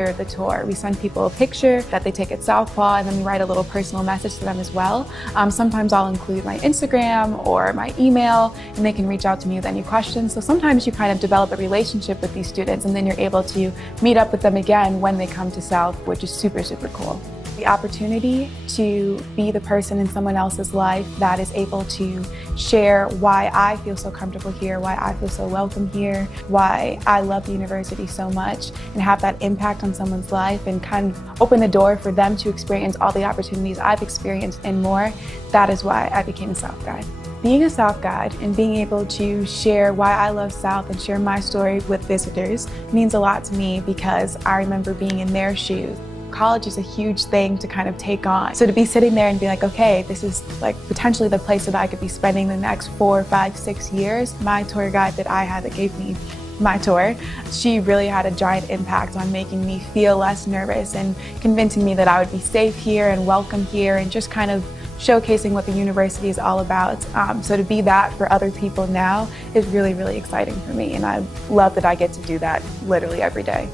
the tour. We send people a picture that they take at Southpaw, and then we write a little personal message to them as well. Sometimes I'll include my Instagram or my email, and they can reach out to me with any questions. So sometimes you kind of develop a relationship with these students, and then you're able to meet up with them again when they come to South, which is super, super cool. The opportunity to be the person in someone else's life that is able to share why I feel so comfortable here, why I feel so welcome here, why I love the university so much, and have that impact on someone's life and kind of open the door for them to experience all the opportunities I've experienced and more. That is why I became a South Guide. Being a South Guide and being able to share why I love South and share my story with visitors means a lot to me, because I remember being in their shoes. College is a huge thing to kind of take on. So to be sitting there and be like, okay, this is like potentially the place that I could be spending the next 4, 5, 6 years. My tour guide that I had that gave me my tour, she really had a giant impact on making me feel less nervous and convincing me that I would be safe here and welcome here, and just kind of showcasing what the university is all about. So to be that for other people now is really, really exciting for me, and I love that I get to do that literally every day.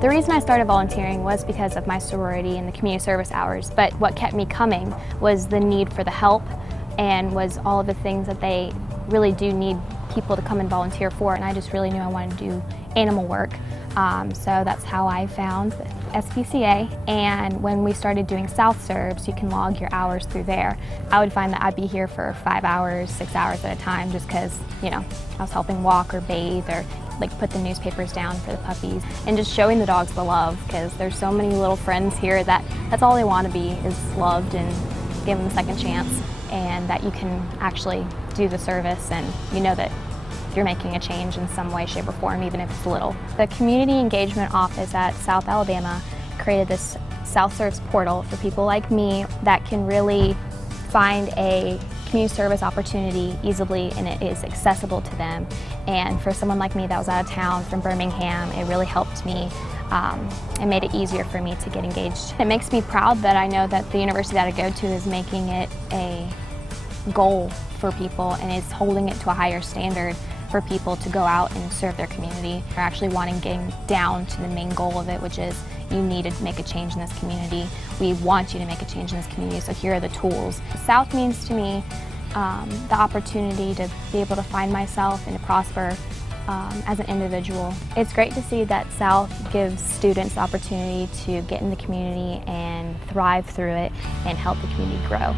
The reason I started volunteering was because of my sorority and the community service hours, but what kept me coming was the need for the help, and was all of the things that they really do need people to come and volunteer for, and I just really knew I wanted to do animal work. So that's how I found SPCA, and when we started doing South Serves, you can log your hours through there. I would find that I'd be here for 5 hours, 6 hours at a time, just because, you know, I was helping walk or bathe or like put the newspapers down for the puppies, and just showing the dogs the love, because there's so many little friends here that that's all they want to be, is loved and give them a second chance, and that you can actually do the service and you know that you're making a change in some way, shape, or form, even if it's little. The Community Engagement Office at South Alabama created this South Serves portal for people like me that can really find a community service opportunity easily, and it is accessible to them. And for someone like me that was out of town from Birmingham, it really helped me. It made it easier for me to get engaged. It makes me proud that I know that the university that I go to is making it a goal for people and is holding it to a higher standard for people to go out and serve their community. They're actually wanting getting down to the main goal of it, which is you need to make a change in this community. We want you to make a change in this community, so here are the tools. South means to me the opportunity to be able to find myself and to prosper as an individual. It's great to see that South gives students the opportunity to get in the community and thrive through it and help the community grow.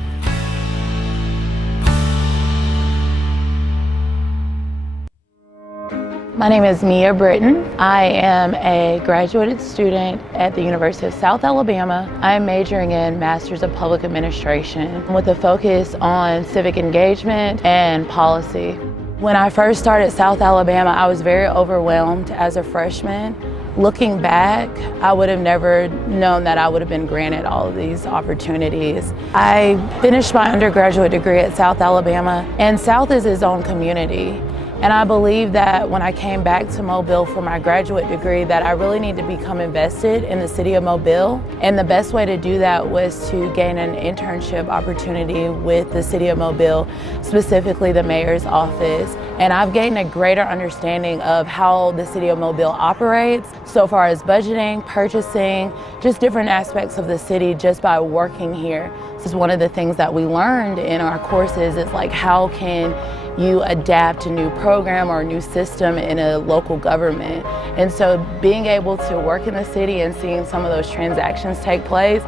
My name is Mia Britton. I am a graduate student at the University of South Alabama. I am majoring in Masters of Public Administration with a focus on civic engagement and policy. When I first started South Alabama, I was very overwhelmed as a freshman. Looking back, I would have never known that I would have been granted all of these opportunities. I finished my undergraduate degree at South Alabama, and South is its own community. And I believe that when I came back to Mobile for my graduate degree, that I really need to become invested in the city of Mobile. And the best way to do that was to gain an internship opportunity with the city of Mobile, specifically the mayor's office. And I've gained a greater understanding of how the city of Mobile operates, so far as budgeting, purchasing, just different aspects of the city just by working here. This is one of the things that we learned in our courses, is like, how can you adapt a new program or a new system in a local government. And so being able to work in the city and seeing some of those transactions take place,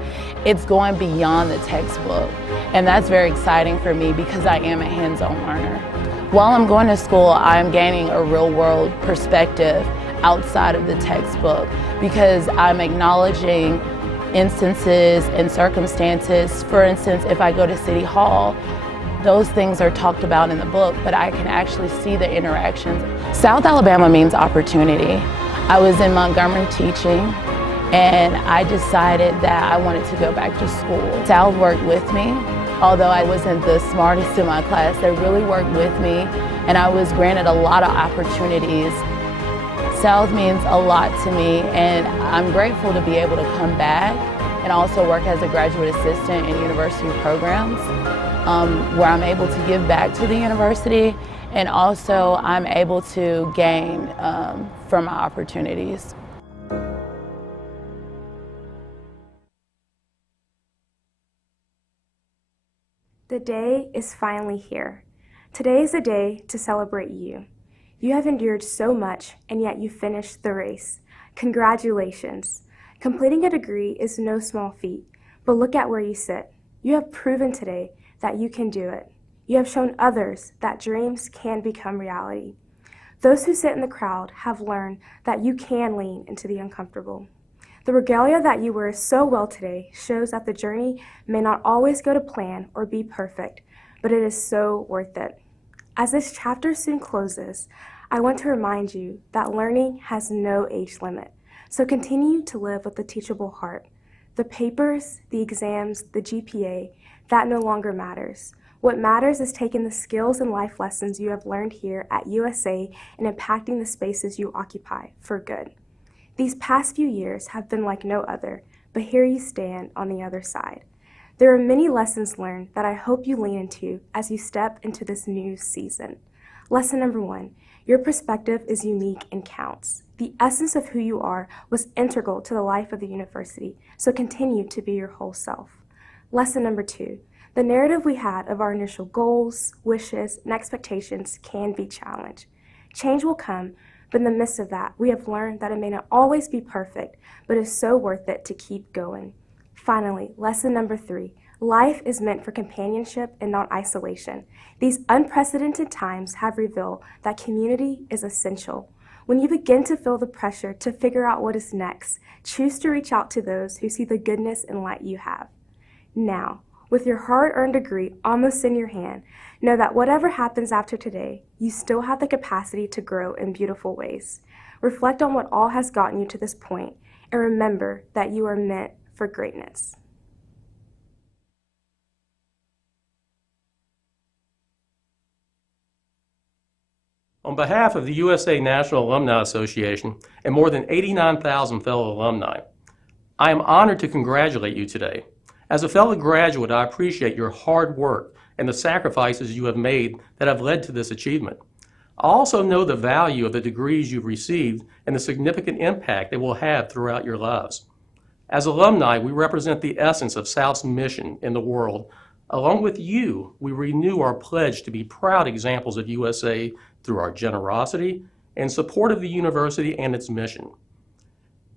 it's going beyond the textbook. And that's very exciting for me because I am a hands-on learner. While I'm going to school, I'm gaining a real-world perspective outside of the textbook, because I'm acknowledging instances and circumstances. For instance, if I go to City Hall, those things are talked about in the book, but I can actually see the interactions. South Alabama means opportunity. I was in Montgomery teaching, and I decided that I wanted to go back to school. South worked with me. Although I wasn't the smartest in my class, they really worked with me, and I was granted a lot of opportunities. South means a lot to me, and I'm grateful to be able to come back and also work as a graduate assistant in university programs, where I'm able to give back to the university, and also I'm able to gain from my opportunities. The day is finally here. Today is a day to celebrate you. You have endured so much, and yet you finished the race. Congratulations. Completing a degree is no small feat, but look at where you sit. You have proven today that you can do it. You have shown others that dreams can become reality. Those who sit in the crowd have learned that you can lean into the uncomfortable. The regalia that you wear so well today shows that the journey may not always go to plan or be perfect, but it is so worth it. As this chapter soon closes, I want to remind you that learning has no age limit, so continue to live with a teachable heart. The papers, the exams, the GPA, that no longer matters. What matters is taking the skills and life lessons you have learned here at USA and impacting the spaces you occupy for good. These past few years have been like no other, but here you stand on the other side. There are many lessons learned that I hope you lean into as you step into this new season. Lesson number 1, your perspective is unique and counts. The essence of who you are was integral to the life of the university, so continue to be your whole self. Lesson number 2, the narrative we had of our initial goals, wishes, and expectations can be challenged. Change will come, but in the midst of that, we have learned that it may not always be perfect, but is so worth it to keep going. Finally, lesson number 3, life is meant for companionship and not isolation. These unprecedented times have revealed that community is essential. When you begin to feel the pressure to figure out what is next, choose to reach out to those who see the goodness and light you have. Now, with your hard-earned degree almost in your hand, know that whatever happens after today, you still have the capacity to grow in beautiful ways. Reflect on what all has gotten you to this point, and remember that you are meant for greatness. On behalf of the USA National Alumni Association and more than 89,000 fellow alumni, I am honored to congratulate you today. As a fellow graduate, I appreciate your hard work and the sacrifices you have made that have led to this achievement. I also know the value of the degrees you've received and the significant impact they will have throughout your lives. As alumni, we represent the essence of South's mission in the world. Along with you, we renew our pledge to be proud examples of USA through our generosity and support of the university and its mission.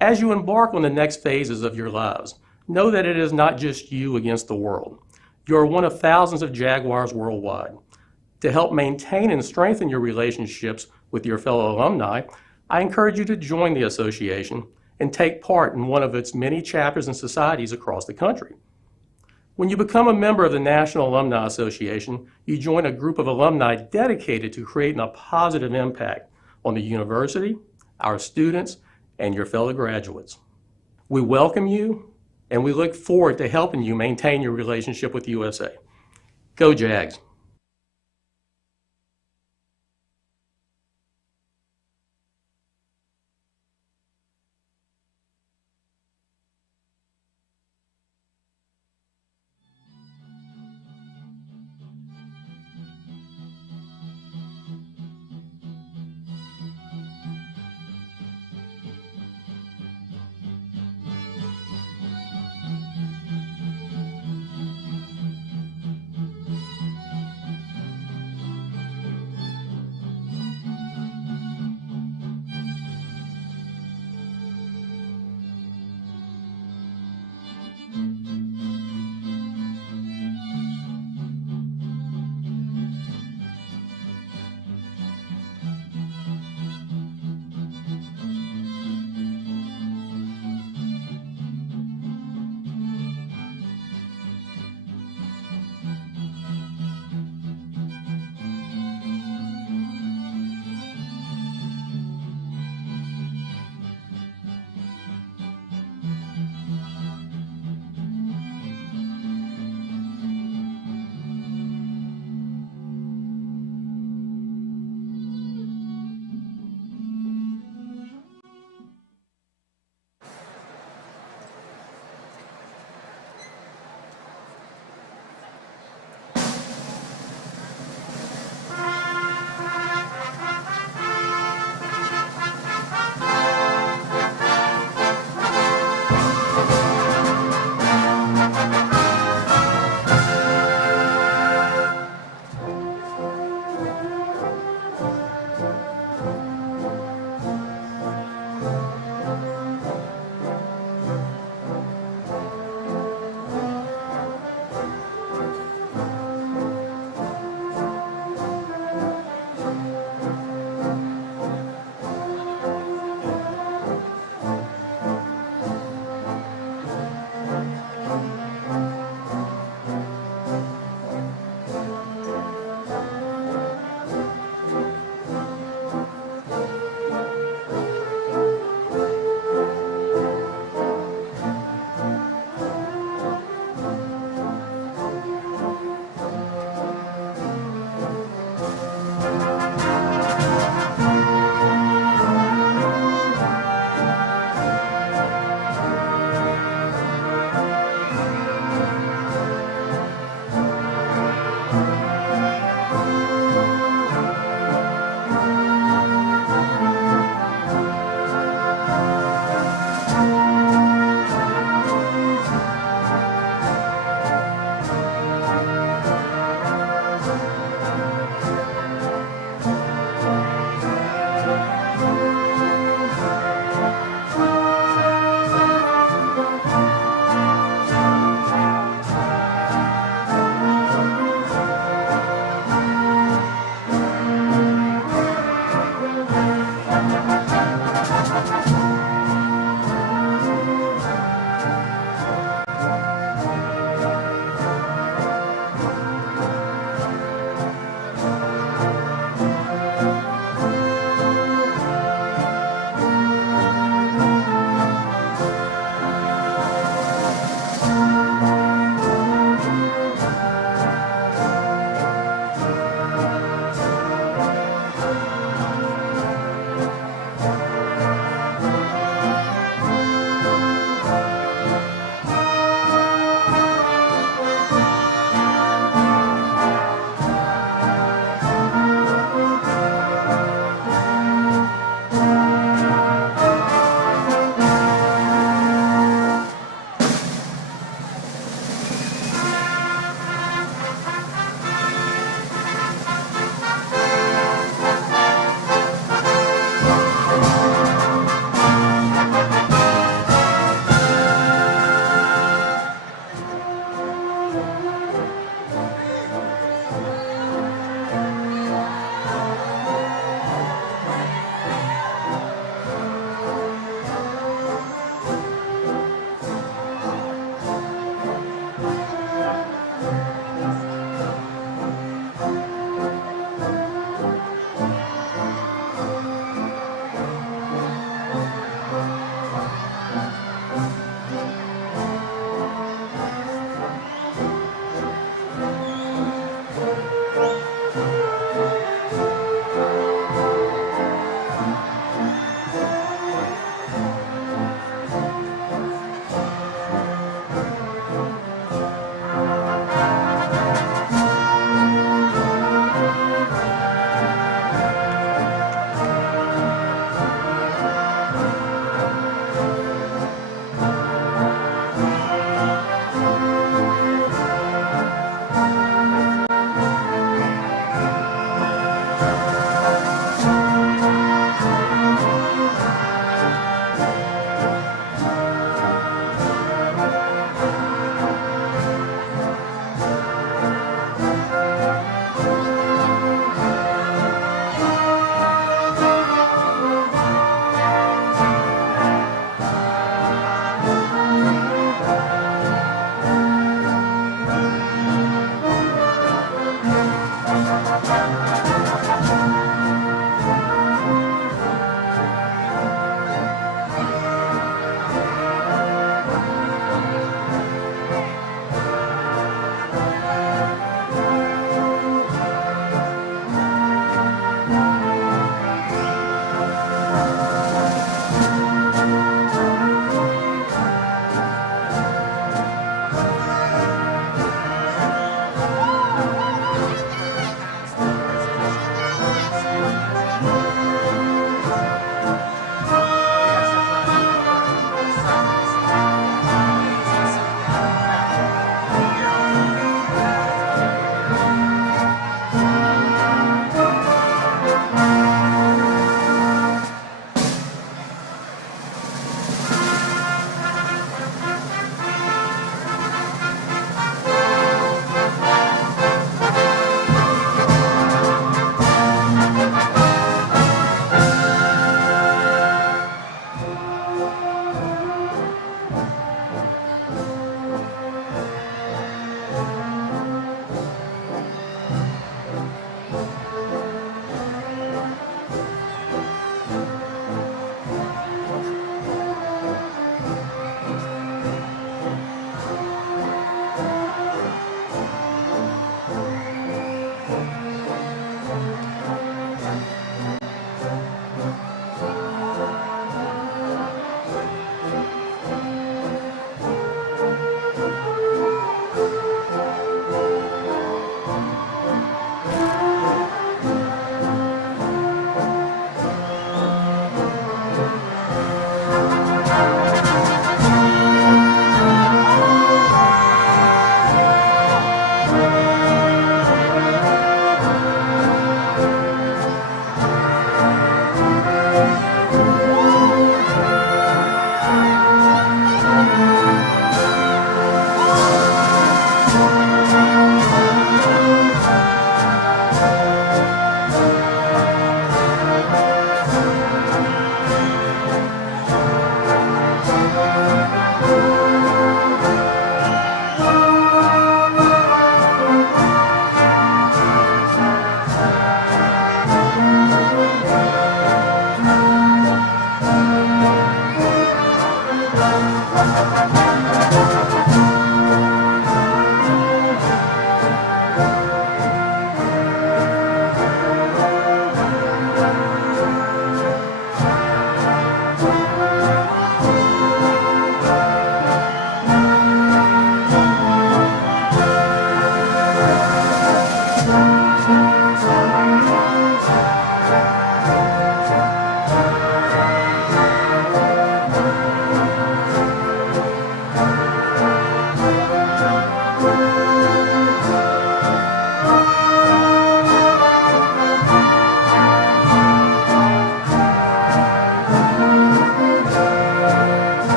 As you embark on the next phases of your lives, know that it is not just you against the world. You are one of thousands of Jaguars worldwide. To help maintain and strengthen your relationships with your fellow alumni, I encourage you to join the association and take part in one of its many chapters and societies across the country. When you become a member of the National Alumni Association, you join a group of alumni dedicated to creating a positive impact on the university, our students, and your fellow graduates. We welcome you, and we look forward to helping you maintain your relationship with USA. Go Jags!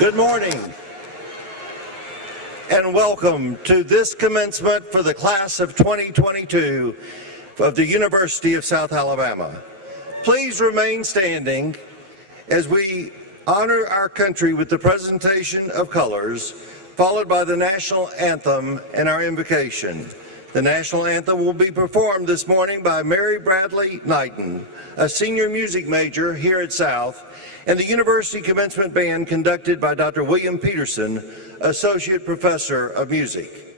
Good morning, and welcome to this commencement for the class of 2022 of the University of South Alabama. Please remain standing as we honor our country with the presentation of colors, followed by the national anthem and our invocation. The national anthem will be performed this morning by Mary Bradley Knighton, a senior music major here at South, and the University Commencement Band conducted by Dr. William Peterson, Associate Professor of Music.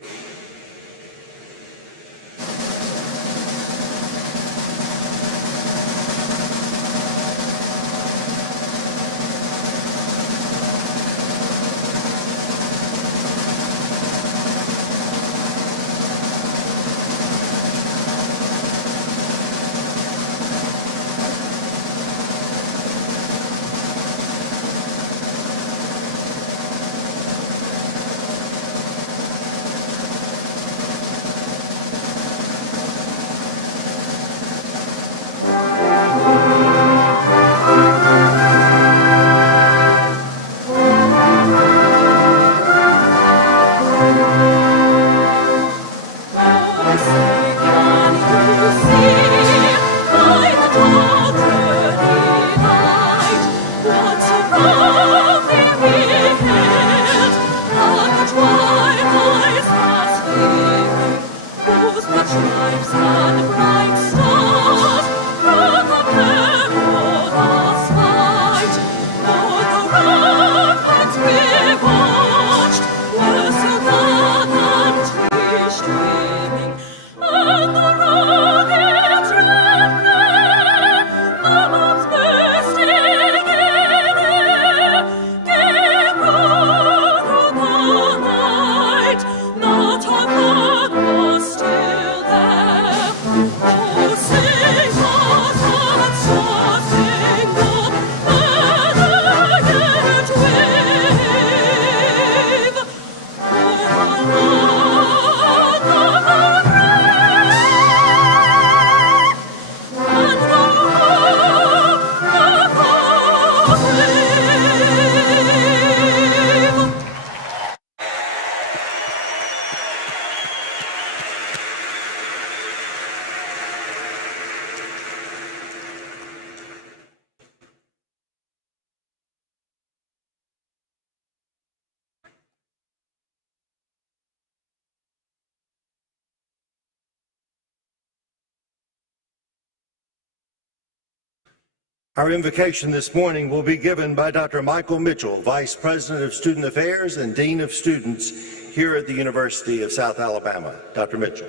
Our invocation this morning will be given by Dr. Michael Mitchell, Vice President of Student Affairs and Dean of Students here at the University of South Alabama. Dr. Mitchell.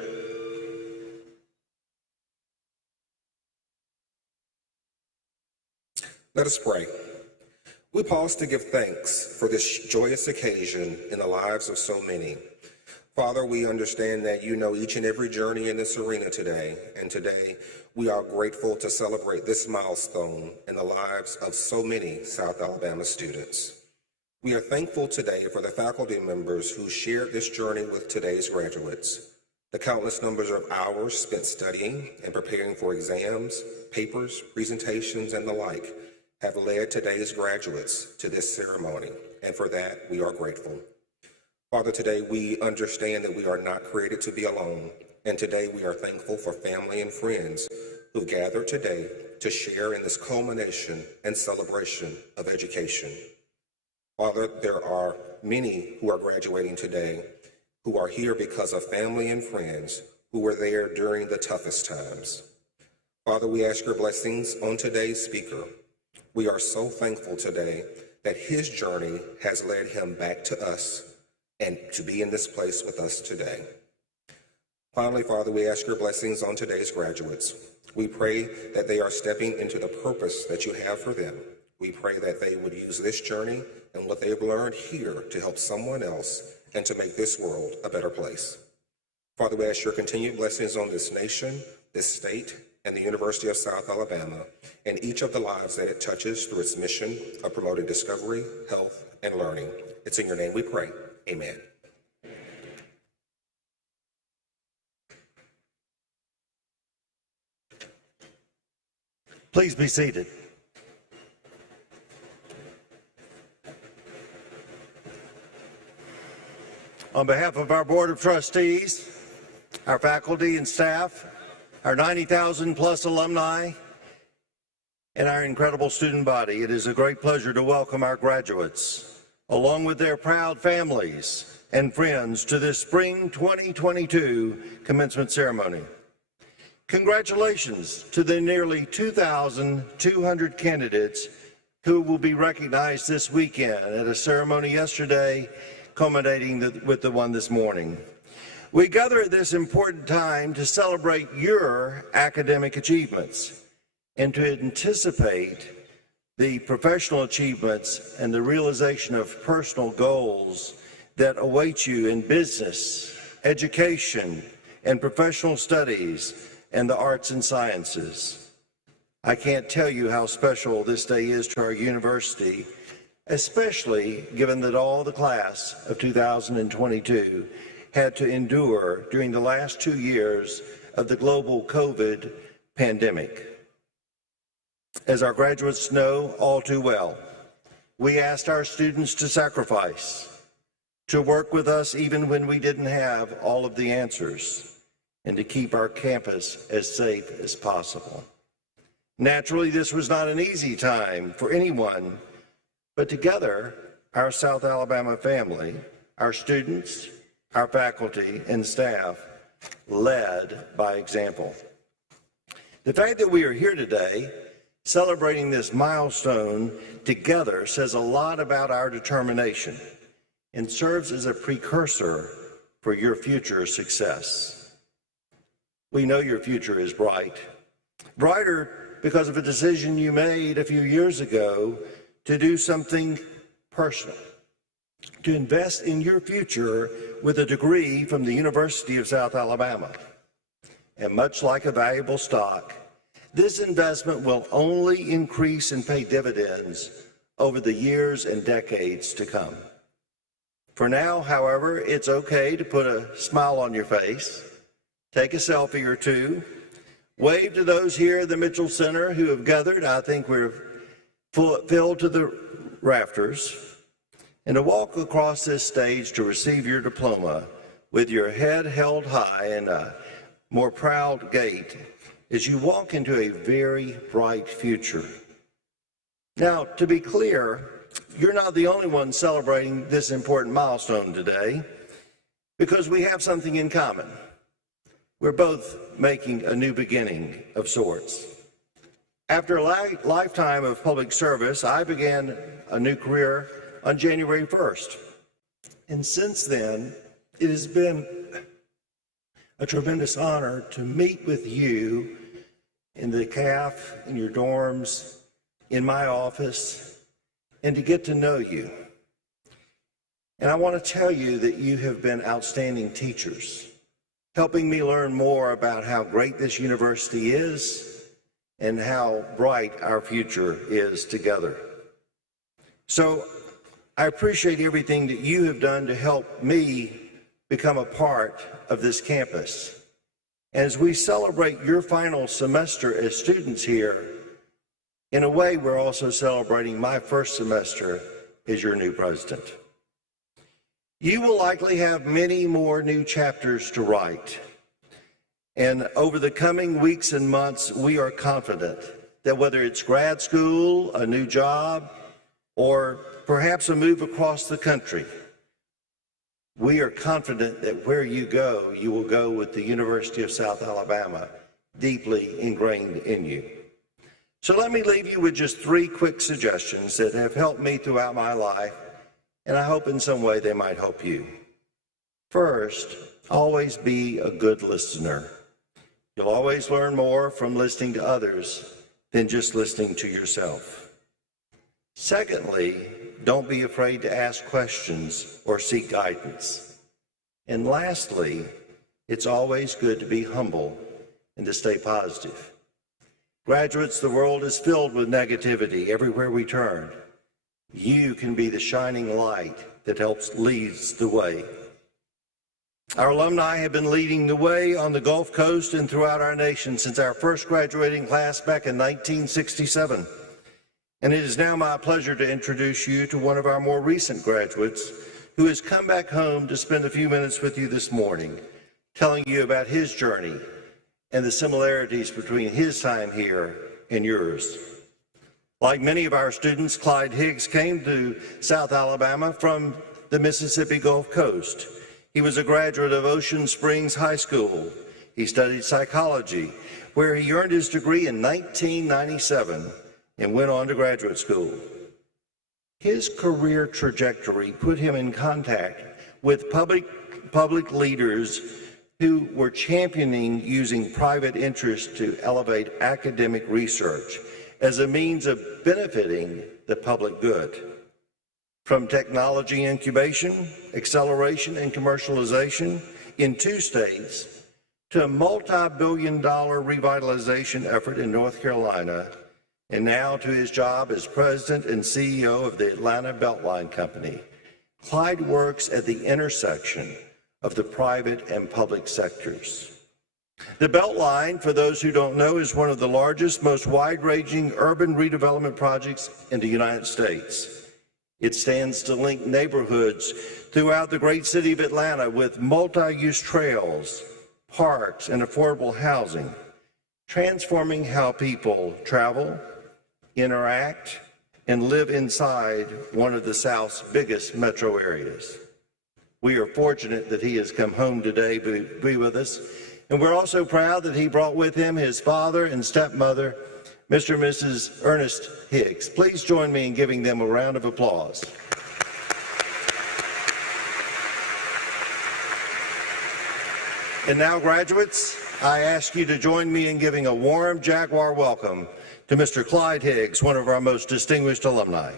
Let us pray. We pause to give thanks for this joyous occasion in the lives of so many. Father, we understand that you know each and every journey in this arena today, and today we are grateful to celebrate this milestone in the lives of so many South Alabama students. We are thankful today for the faculty members who shared this journey with today's graduates, the countless numbers of hours spent studying and preparing for exams, papers, presentations, and the like have led today's graduates to this ceremony, and for that we are grateful. Father, today we understand that we are not created to be alone, and today we are thankful for family and friends who gather today to share in this culmination and celebration of education. Father, there are many who are graduating today who are here because of family and friends who were there during the toughest times. Father, we ask your blessings on today's speaker. We are so thankful today that his journey has led him back to us and to be in this place with us today. Finally, Father, we ask your blessings on today's graduates. We pray that they are stepping into the purpose that you have for them. We pray that they would use this journey and what they've learned here to help someone else and to make this world a better place. Father, we ask your continued blessings on this nation, this state, and the University of South Alabama, and each of the lives that it touches through its mission of promoting discovery, health, and learning. It's in your name we pray. Amen. Please be seated. On behalf of our Board of Trustees, our faculty and staff, our 90,000 plus alumni, and our incredible student body, it is a great pleasure to welcome our graduates, along with their proud families and friends, to this Spring 2022 commencement ceremony. Congratulations to the nearly 2,200 candidates who will be recognized this weekend at a ceremony yesterday, culminating with the one this morning. We gather at this important time to celebrate your academic achievements and to anticipate the professional achievements and the realization of personal goals that await you in business, education, and professional studies, and the arts and sciences. I can't tell you how special this day is to our university, especially given that all the class of 2022 had to endure during the last 2 years of the global COVID pandemic. As our graduates know all too well, we asked our students to sacrifice, to work with us even when we didn't have all of the answers, and to keep our campus as safe as possible. Naturally, this was not an easy time for anyone, but together, our South Alabama family, our students, our faculty, and staff led by example. The fact that we are here today, celebrating this milestone together, says a lot about our determination and serves as a precursor for your future success. We know your future is bright. Brighter because of a decision you made a few years ago to do something personal, to invest in your future with a degree from the University of South Alabama. And much like a valuable stock, this investment will only increase and pay dividends over the years and decades to come. For now, however, it's okay to put a smile on your face, take a selfie or two, wave to those here at the Mitchell Center who have gathered. I think we're filled to the rafters, and to walk across this stage to receive your diploma with your head held high and a more proud gait as you walk into a very bright future. Now, to be clear, you're not the only one celebrating this important milestone today, because we have something in common. We're both making a new beginning of sorts. After a lifetime of public service, I began a new career on January 1st. And since then, it has been a tremendous honor to meet with you in the CAF, in your dorms, in my office, and to get to know you. And I want to tell you that you have been outstanding teachers, helping me learn more about how great this university is and how bright our future is together. So I appreciate everything that you have done to help me become a part of this campus. As we celebrate your final semester as students here, in a way, we're also celebrating my first semester as your new president. You will likely have many more new chapters to write. And over the coming weeks and months, we are confident that whether it's grad school, a new job, or perhaps a move across the country, we are confident that where you go, you will go with the University of South Alabama deeply ingrained in you. So let me leave you with just 3 quick suggestions that have helped me throughout my life, and I hope in some way they might help you. First, always be a good listener. You'll always learn more from listening to others than just listening to yourself. Secondly, don't be afraid to ask questions or seek guidance. And lastly, it's always good to be humble and to stay positive. Graduates, the world is filled with negativity everywhere we turn. You can be the shining light that helps leads the way. Our alumni have been leading the way on the Gulf Coast and throughout our nation since our first graduating class back in 1967. And it is now my pleasure to introduce you to one of our more recent graduates who has come back home to spend a few minutes with you this morning, telling you about his journey and the similarities between his time here and yours. Like many of our students, Clyde Higgs came to South Alabama from the Mississippi Gulf Coast. He was a graduate of Ocean Springs High School. He studied psychology, where he earned his degree in 1997 and went on to graduate school. His career trajectory put him in contact with public leaders who were championing using private interest to elevate academic research as a means of benefiting the public good. From technology incubation, acceleration, and commercialization in 2 states, to a multi-billion-dollar revitalization effort in North Carolina, and now to his job as president and CEO of the Atlanta Beltline Company, Clyde works at the intersection of the private and public sectors. The Beltline, for those who don't know, is one of the largest, most wide-ranging urban redevelopment projects in the United States. It stands to link neighborhoods throughout the great city of Atlanta with multi-use trails, parks, and affordable housing, transforming how people travel, interact, and live inside one of the South's biggest metro areas. We are fortunate that he has come home today to be with us, and we're also proud that he brought with him his father and stepmother, Mr. and Mrs. Ernest Higgs. Please join me in giving them a round of applause. And now, graduates, I ask you to join me in giving a warm Jaguar welcome to Mr. Clyde Higgs, one of our most distinguished alumni.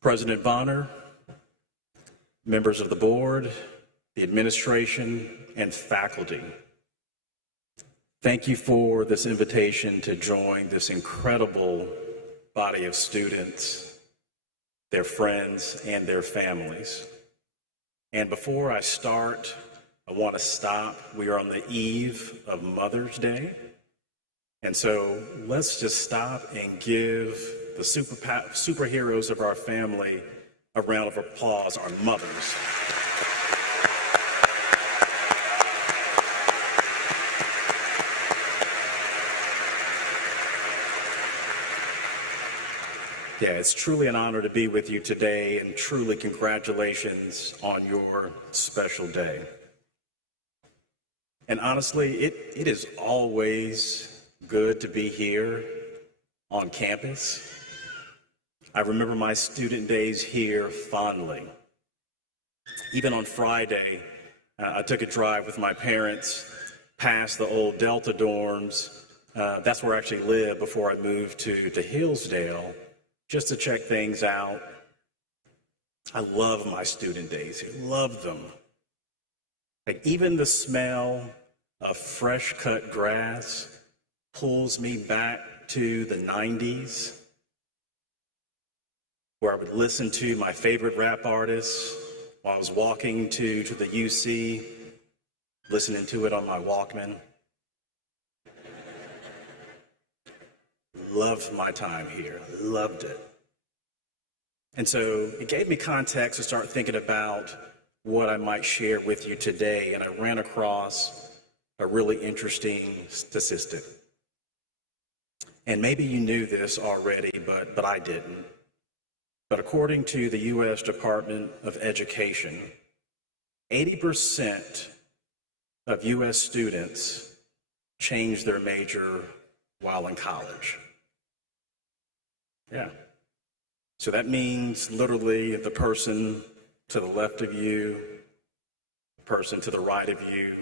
President Bonner, members of the board, the administration, and faculty, thank you for this invitation to join this incredible body of students, their friends, and their families. And before I start, I want to stop. We are on the eve of Mother's Day. And so let's just stop and give the superheroes of our family a round of applause, our mothers. Yeah, it's truly an honor to be with you today, and truly congratulations on your special day. And honestly, it is always good to be here on campus. I remember my student days here fondly. Even on Friday, I took a drive with my parents past the old Delta dorms. That's where I actually lived before I moved to Hillsdale, just to check things out. I love my student days here, love them. Like, even the smell of fresh cut grass pulls me back to the 90s, where I would listen to my favorite rap artists while I was walking to the UC, listening to it on my Walkman. Loved my time here, loved it. And so it gave me context to start thinking about what I might share with you today, and I ran across a really interesting statistic. And maybe you knew this already, but I didn't. But according to the U.S. Department of Education, 80% of U.S. students change their major while in college. Yeah. So that means literally the person to the left of you, the person to the right of you,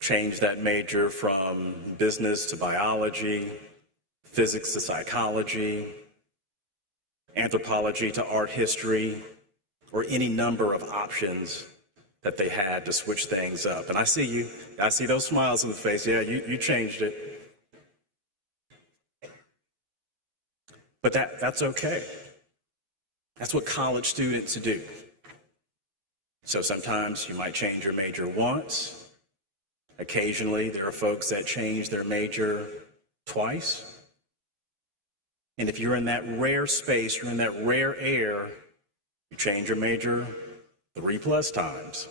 change that major from business to biology, physics to psychology, anthropology to art history, or any number of options that they had to switch things up. And I see you, I see those smiles on the face. Yeah, you changed it. But that's okay. That's what college students do. So sometimes you might change your major once. Occasionally, there are folks that change their major twice. And if you're in that rare space, you're in that rare air, you change your major 3+ times.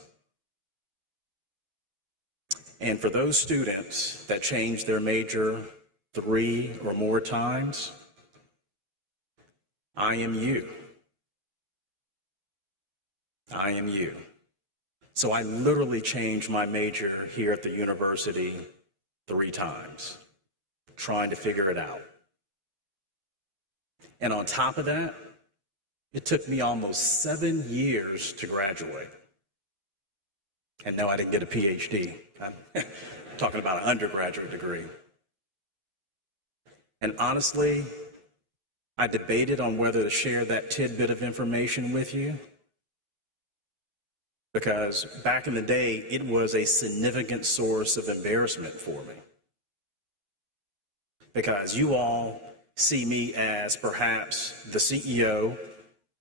And for those students that change their major 3 or more times, I am you. I am you. So I literally changed my major here at the university 3 times, trying to figure it out. And on top of that, it took me almost 7 years to graduate. And no, I didn't get a PhD. I'm talking about an undergraduate degree. And honestly, I debated on whether to share that tidbit of information with you, because back in the day, it was a significant source of embarrassment for me. Because you all see me as perhaps the CEO,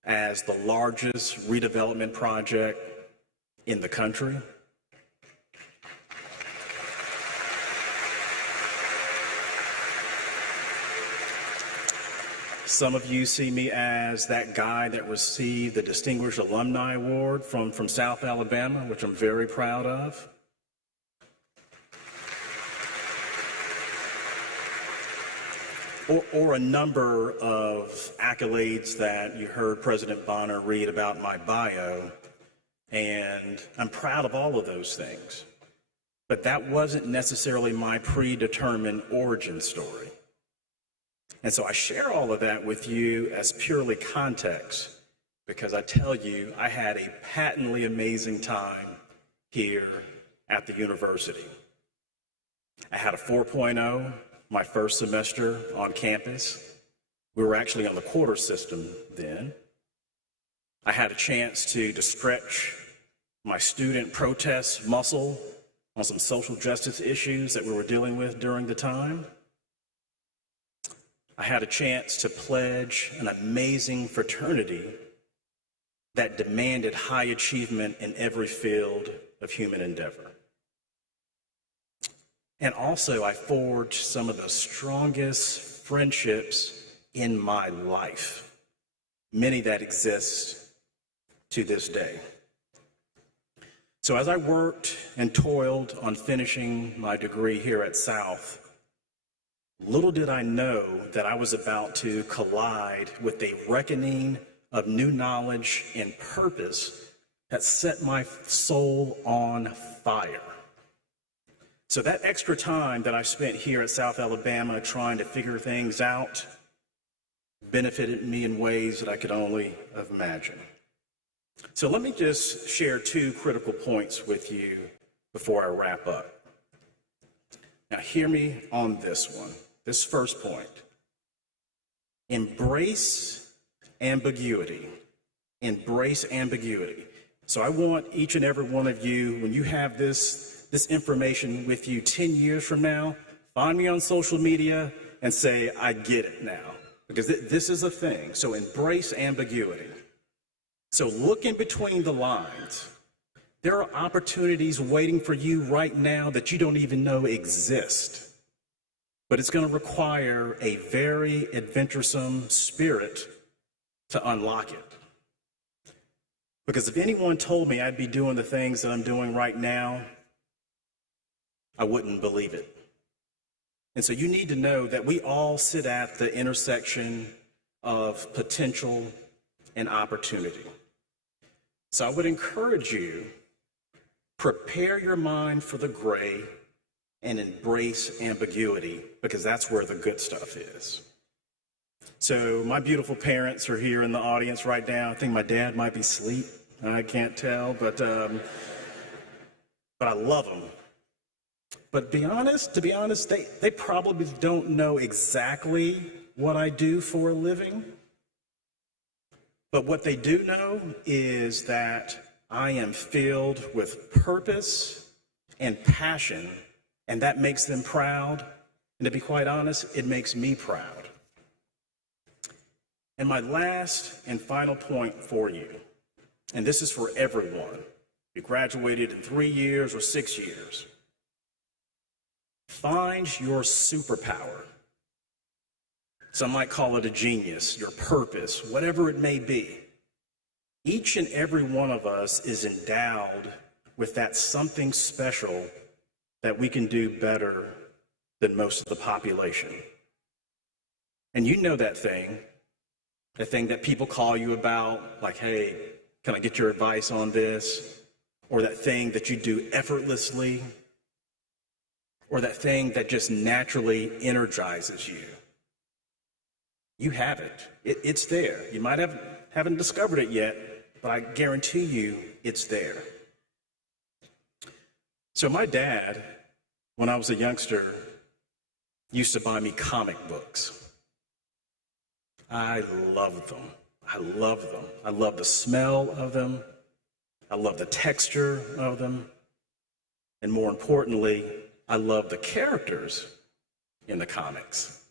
as the largest redevelopment project in the country. Some of you see me as that guy that received the Distinguished Alumni Award from South Alabama, which I'm very proud of. Or a number of accolades that you heard President Bonner read about in my bio, and I'm proud of all of those things. But that wasn't necessarily my predetermined origin story. And so I share all of that with you as purely context, because I tell you, I had a patently amazing time here at the university. I had a 4.0 my first semester on campus. We were actually on the quarter system then. I had a chance to stretch my student protest muscle on some social justice issues that we were dealing with during the time. I had a chance to pledge an amazing fraternity that demanded high achievement in every field of human endeavor. And also, I forged some of the strongest friendships in my life, many that exist to this day. So as I worked and toiled on finishing my degree here at South, little did I know that I was about to collide with a reckoning of new knowledge and purpose that set my soul on fire. So that extra time that I spent here at South Alabama trying to figure things out benefited me in ways that I could only have imagined. So let me just share 2 critical points with you before I wrap up. Now hear me on this one. This first point: embrace ambiguity. Embrace ambiguity. So I want each and every one of you, when you have this information with you 10 years from now, find me on social media and say, I get it now. Because this is a thing. So embrace ambiguity. So look in between the lines. There are opportunities waiting for you right now that you don't even know exist. But it's going to require a very adventuresome spirit to unlock it. Because if anyone told me I'd be doing the things that I'm doing right now, I wouldn't believe it. And so you need to know that we all sit at the intersection of potential and opportunity. So I would encourage you, prepare your mind for the gray and embrace ambiguity, because that's where the good stuff is. So my beautiful parents are here in the audience right now. I think my dad might be asleep. I can't tell, but I love them. But to be honest, they probably don't know exactly what I do for a living. But what they do know is that I am filled with purpose and passion, and that makes them proud. And to be quite honest, it makes me proud. And my last and final point for you, and this is for everyone, you graduated in 3 years or 6 years, find your superpower. Some might call it a genius, your purpose, whatever it may be. Each and every one of us is endowed with that something special that we can do better than most of the population. And you know that thing that people call you about, like, hey, can I get your advice on this? Or that thing that you do effortlessly, or that thing that just naturally energizes you. You have it. It's there. You might haven't discovered it yet, but I guarantee you it's there. So my dad, when I was a youngster, used to buy me comic books. I loved them. I loved them. I loved the smell of them. I loved the texture of them. And more importantly, I loved the characters in the comics.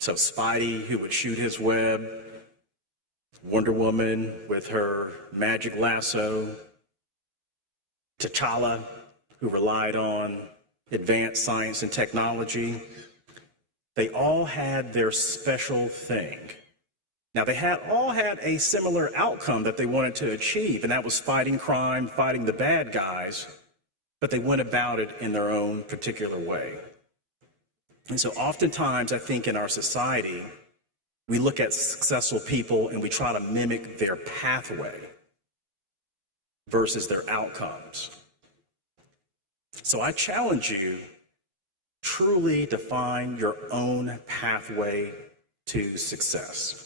So Spidey, who would shoot his web, Wonder Woman with her magic lasso, T'Challa, who relied on advanced science and technology. They all had their special thing. Now, they all had a similar outcome that they wanted to achieve, and that was fighting crime, fighting the bad guys, but they went about it in their own particular way. And so oftentimes, I think in our society, we look at successful people and we try to mimic their pathway versus their outcomes. So I challenge you, truly define your own pathway to success.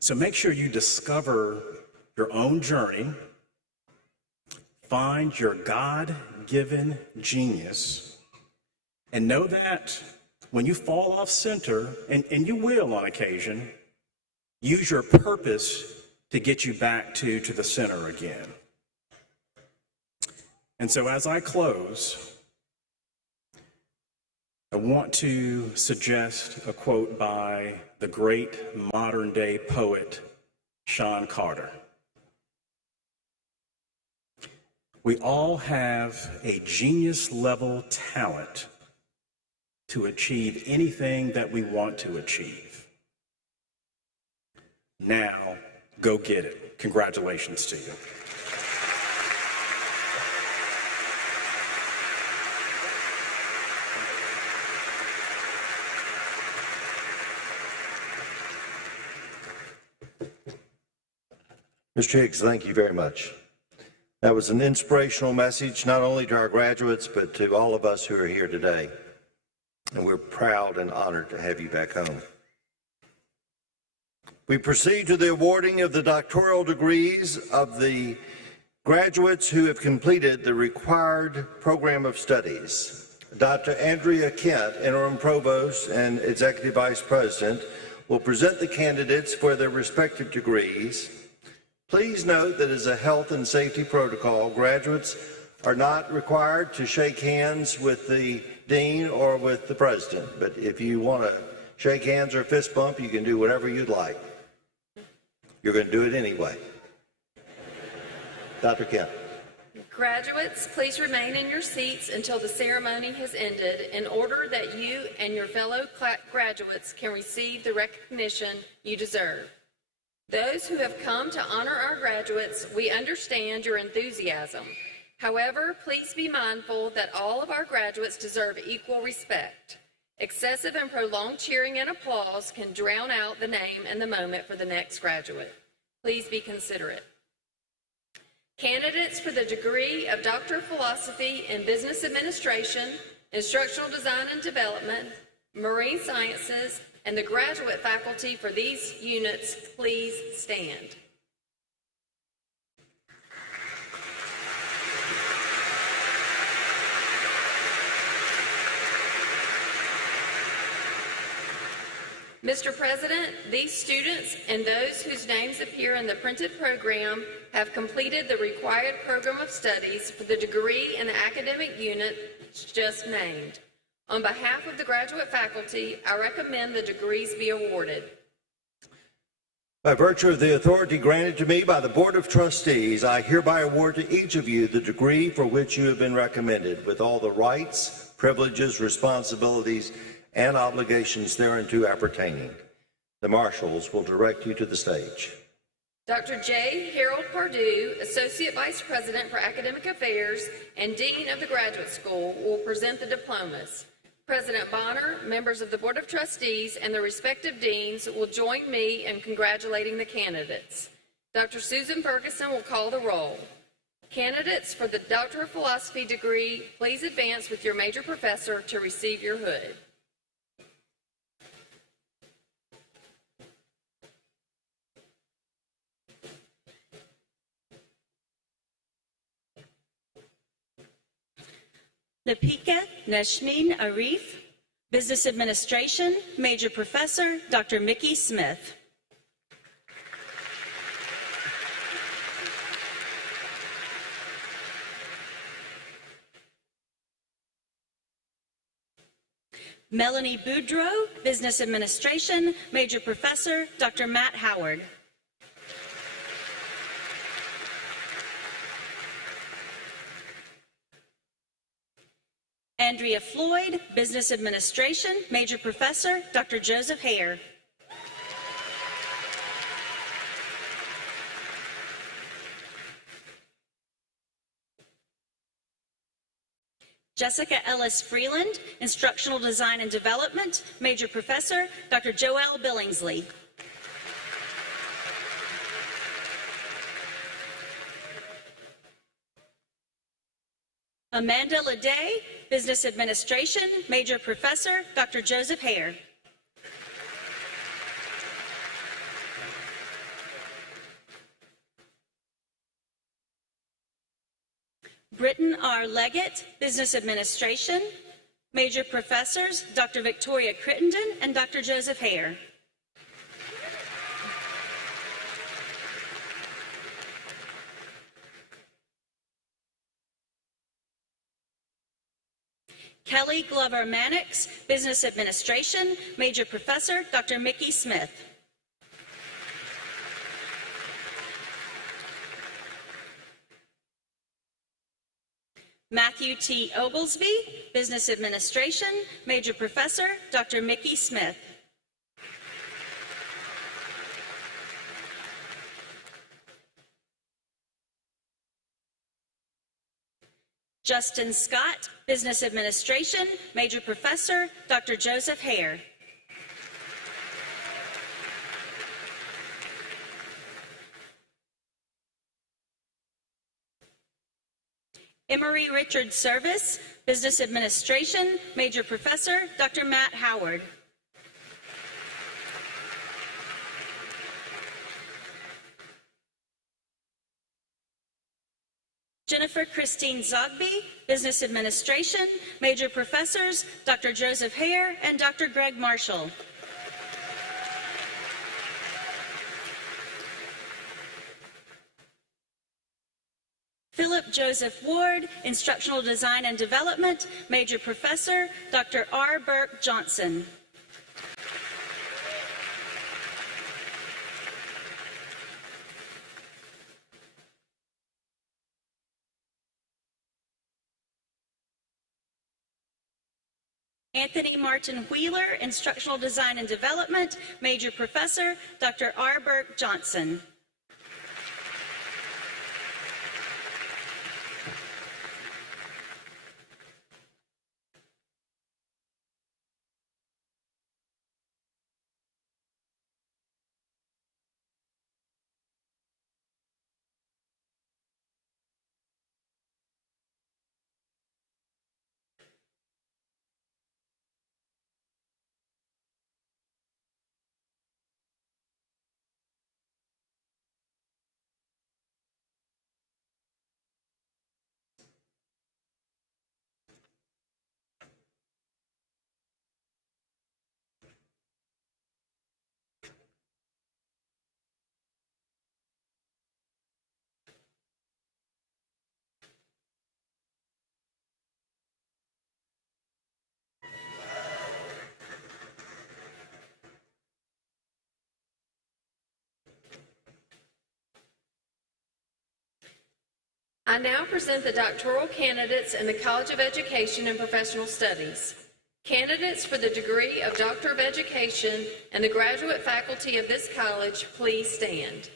So make sure you discover your own journey, find your God-given genius, and know that when you fall off center, and you will on occasion, use your purpose to get you back to the center again. And so as I close, I want to suggest a quote by the great modern-day poet, Sean Carter. We all have a genius-level talent to achieve anything that we want to achieve. Now, go get it. Congratulations to you. Mr. Higgs, thank you very much. That was an inspirational message, not only to our graduates, but to all of us who are here today. And we're proud and honored to have you back home. We proceed to the awarding of the doctoral degrees of the graduates who have completed the required program of studies. Dr. Andrea Kent, Interim Provost and Executive Vice President, will present the candidates for their respective degrees. Please note that as a health and safety protocol, graduates are not required to shake hands with the dean or with the president. But if you want to shake hands or fist bump, you can do whatever you'd like. You're going to do it anyway. Dr. Kent. Graduates, please remain in your seats until the ceremony has ended in order that you and your fellow graduates can receive the recognition you deserve. Those who have come to honor our graduates, we understand your enthusiasm. However, please be mindful that all of our graduates deserve equal respect. Excessive and prolonged cheering and applause can drown out the name and the moment for the next graduate. Please be considerate. Candidates for the degree of Doctor of Philosophy in Business Administration, Instructional Design and Development, Marine Sciences, and the graduate faculty for these units, please stand. Mr. President, these students and those whose names appear in the printed program have completed the required program of studies for the degree in the academic unit just named. On behalf of the graduate faculty, I recommend the degrees be awarded. By virtue of the authority granted to me by the Board of Trustees, I hereby award to each of you the degree for which you have been recommended, with all the rights, privileges, responsibilities, and obligations thereunto appertaining. The marshals will direct you to the stage. Dr. J. Harold Pardue, Associate Vice President for Academic Affairs and Dean of the Graduate School, will present the diplomas. President Bonner, members of the Board of Trustees, and the respective deans will join me in congratulating the candidates. Dr. Susan Ferguson will call the roll. Candidates for the Doctor of Philosophy degree, please advance with your major professor to receive your hood. Lapika Nashmin Arif, Business Administration, Major Professor, Dr. Mickey Smith. Melanie Boudreau, Business Administration, Major Professor, Dr. Matt Howard. Andrea Floyd, Business Administration, Major Professor, Dr. Joseph Hare. Jessica Ellis Freeland, Instructional Design and Development, Major Professor, Dr. Joelle Billingsley. Amanda Leday, Business Administration, Major Professor, Dr. Joseph Hare. Britton R. Leggett, Business Administration, Major Professors, Dr. Victoria Crittenden and Dr. Joseph Hare. Kelly Glover Mannix, Business Administration, Major Professor, Dr. Mickey Smith. Matthew T. Oglesby, Business Administration, Major Professor, Dr. Mickey Smith. Justin Scott, Business Administration, Major Professor, Dr. Joseph Hare. Emery Richard Service, Business Administration, Major Professor, Dr. Matt Howard. Jennifer Christine Zogby, Business Administration, Major Professors, Dr. Joseph Hare and Dr. Greg Marshall. Philip Joseph Ward, Instructional Design and Development, Major Professor, Dr. R. Burke Johnson. Anthony Martin Wheeler, Instructional Design and Development, Major Professor, Dr. R. Burke Johnson. I now present the doctoral candidates in the College of Education and Professional Studies. Candidates for the degree of Doctor of Education and the graduate faculty of this college, please stand.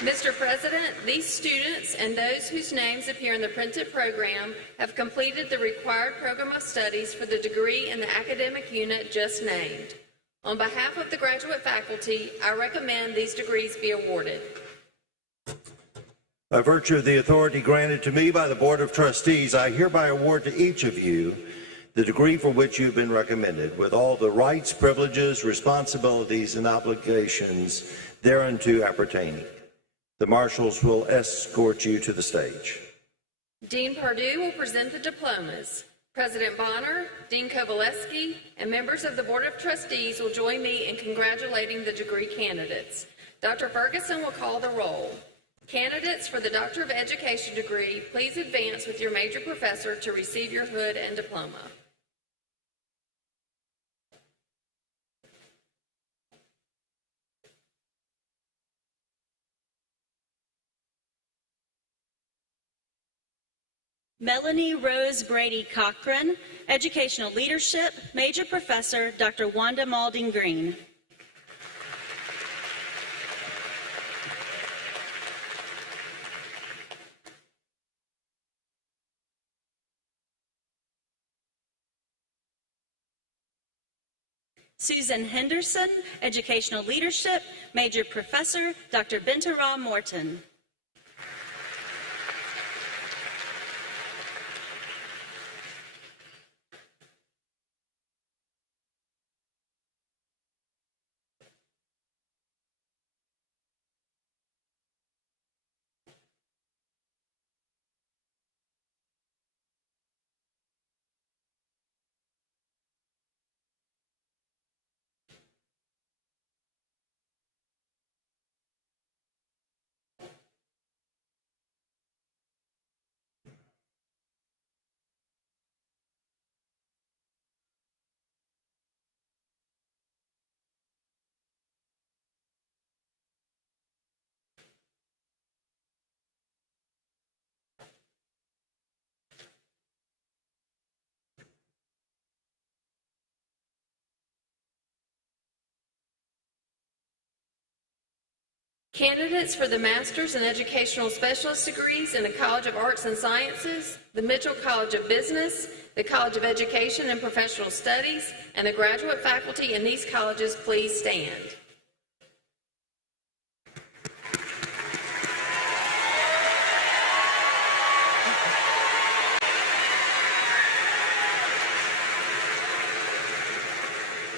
Mr. President, these students and those whose names appear in the printed program have completed the required program of studies for the degree in the academic unit just named. On behalf of the graduate faculty, I recommend these degrees be awarded. By virtue of the authority granted to me by the Board of Trustees, I hereby award to each of you the degree for which you have been recommended, with all the rights, privileges, responsibilities, and obligations thereunto appertaining. The marshals will escort you to the stage. Dean Pardue will present the diplomas. President Bonner, Dean Kovaleski, and members of the Board of Trustees will join me in congratulating the degree candidates. Dr. Ferguson will call the roll. Candidates for the Doctor of Education degree, please advance with your major professor to receive your hood and diploma. Melanie Rose Brady Cochran, Educational Leadership, Major Professor, Dr. Wanda Malding Green. Susan Henderson, Educational Leadership, Major Professor, Dr. Bentara Morton. Candidates for the Master's in Educational Specialist degrees in the College of Arts and Sciences, the Mitchell College of Business, the College of Education and Professional Studies, and the graduate faculty in these colleges, please stand.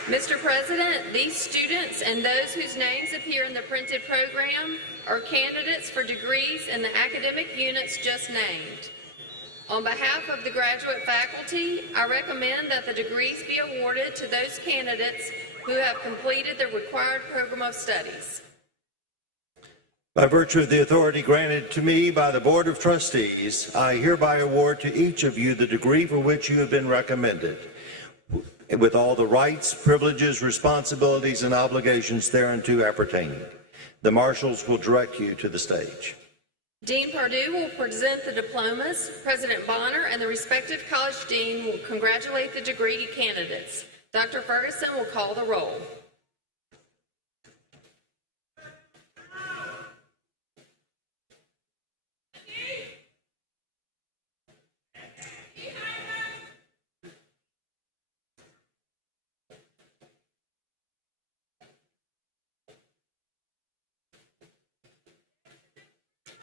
Mr. President, these students and those whose names appear in the printed program are candidates for degrees in the academic units just named. On behalf of the graduate faculty, I recommend that the degrees be awarded to those candidates who have completed the required program of studies. By virtue of the authority granted to me by the Board of Trustees, I hereby award to each of you the degree for which you have been recommended, with all the rights, privileges, responsibilities, and obligations thereunto appertaining. The marshals will direct you to the stage. Dean Pardue will present the diplomas. President Bonner and the respective college dean will congratulate the degree candidates. Dr. Ferguson will call the roll.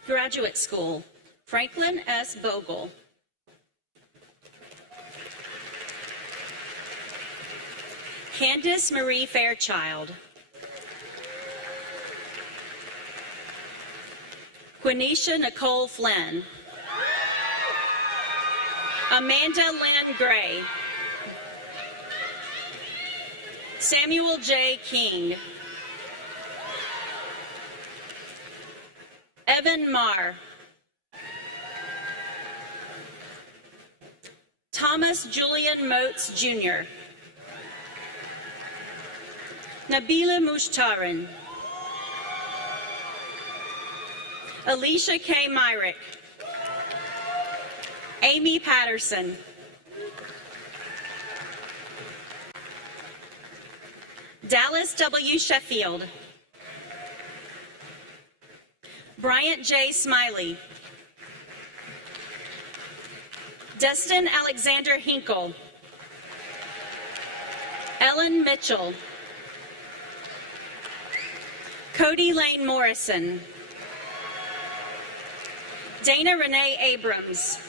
Graduate School, Franklin S. Bogle. Candace Marie Fairchild. Quenisha Nicole Flynn. Amanda Lynn Gray. Samuel J. King. Evan Marr. Thomas Julian Motes, Jr. Nabila Mushtarin. Alicia K. Myrick. Amy Patterson. Dallas W. Sheffield. Bryant J. Smiley. Destin Alexander Hinkle. Ellen Mitchell. Cody Lane Morrison. Dana Renee Abrams.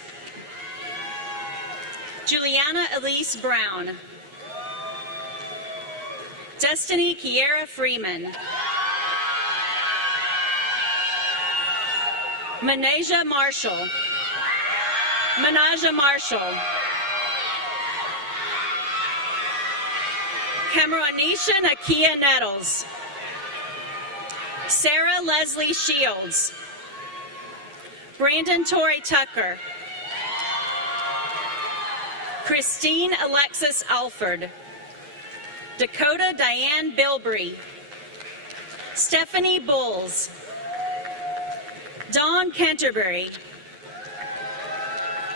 Juliana Elise Brown. Destiny Kiera Freeman. Manaja Marshall. Manaja Marshall. Cameronisha Nakia Nettles. Sarah Leslie Shields. Brandon Torrey Tucker. Christine Alexis Alford. Dakota Diane Bilbrey. Stephanie Bulls. Dawn Canterbury.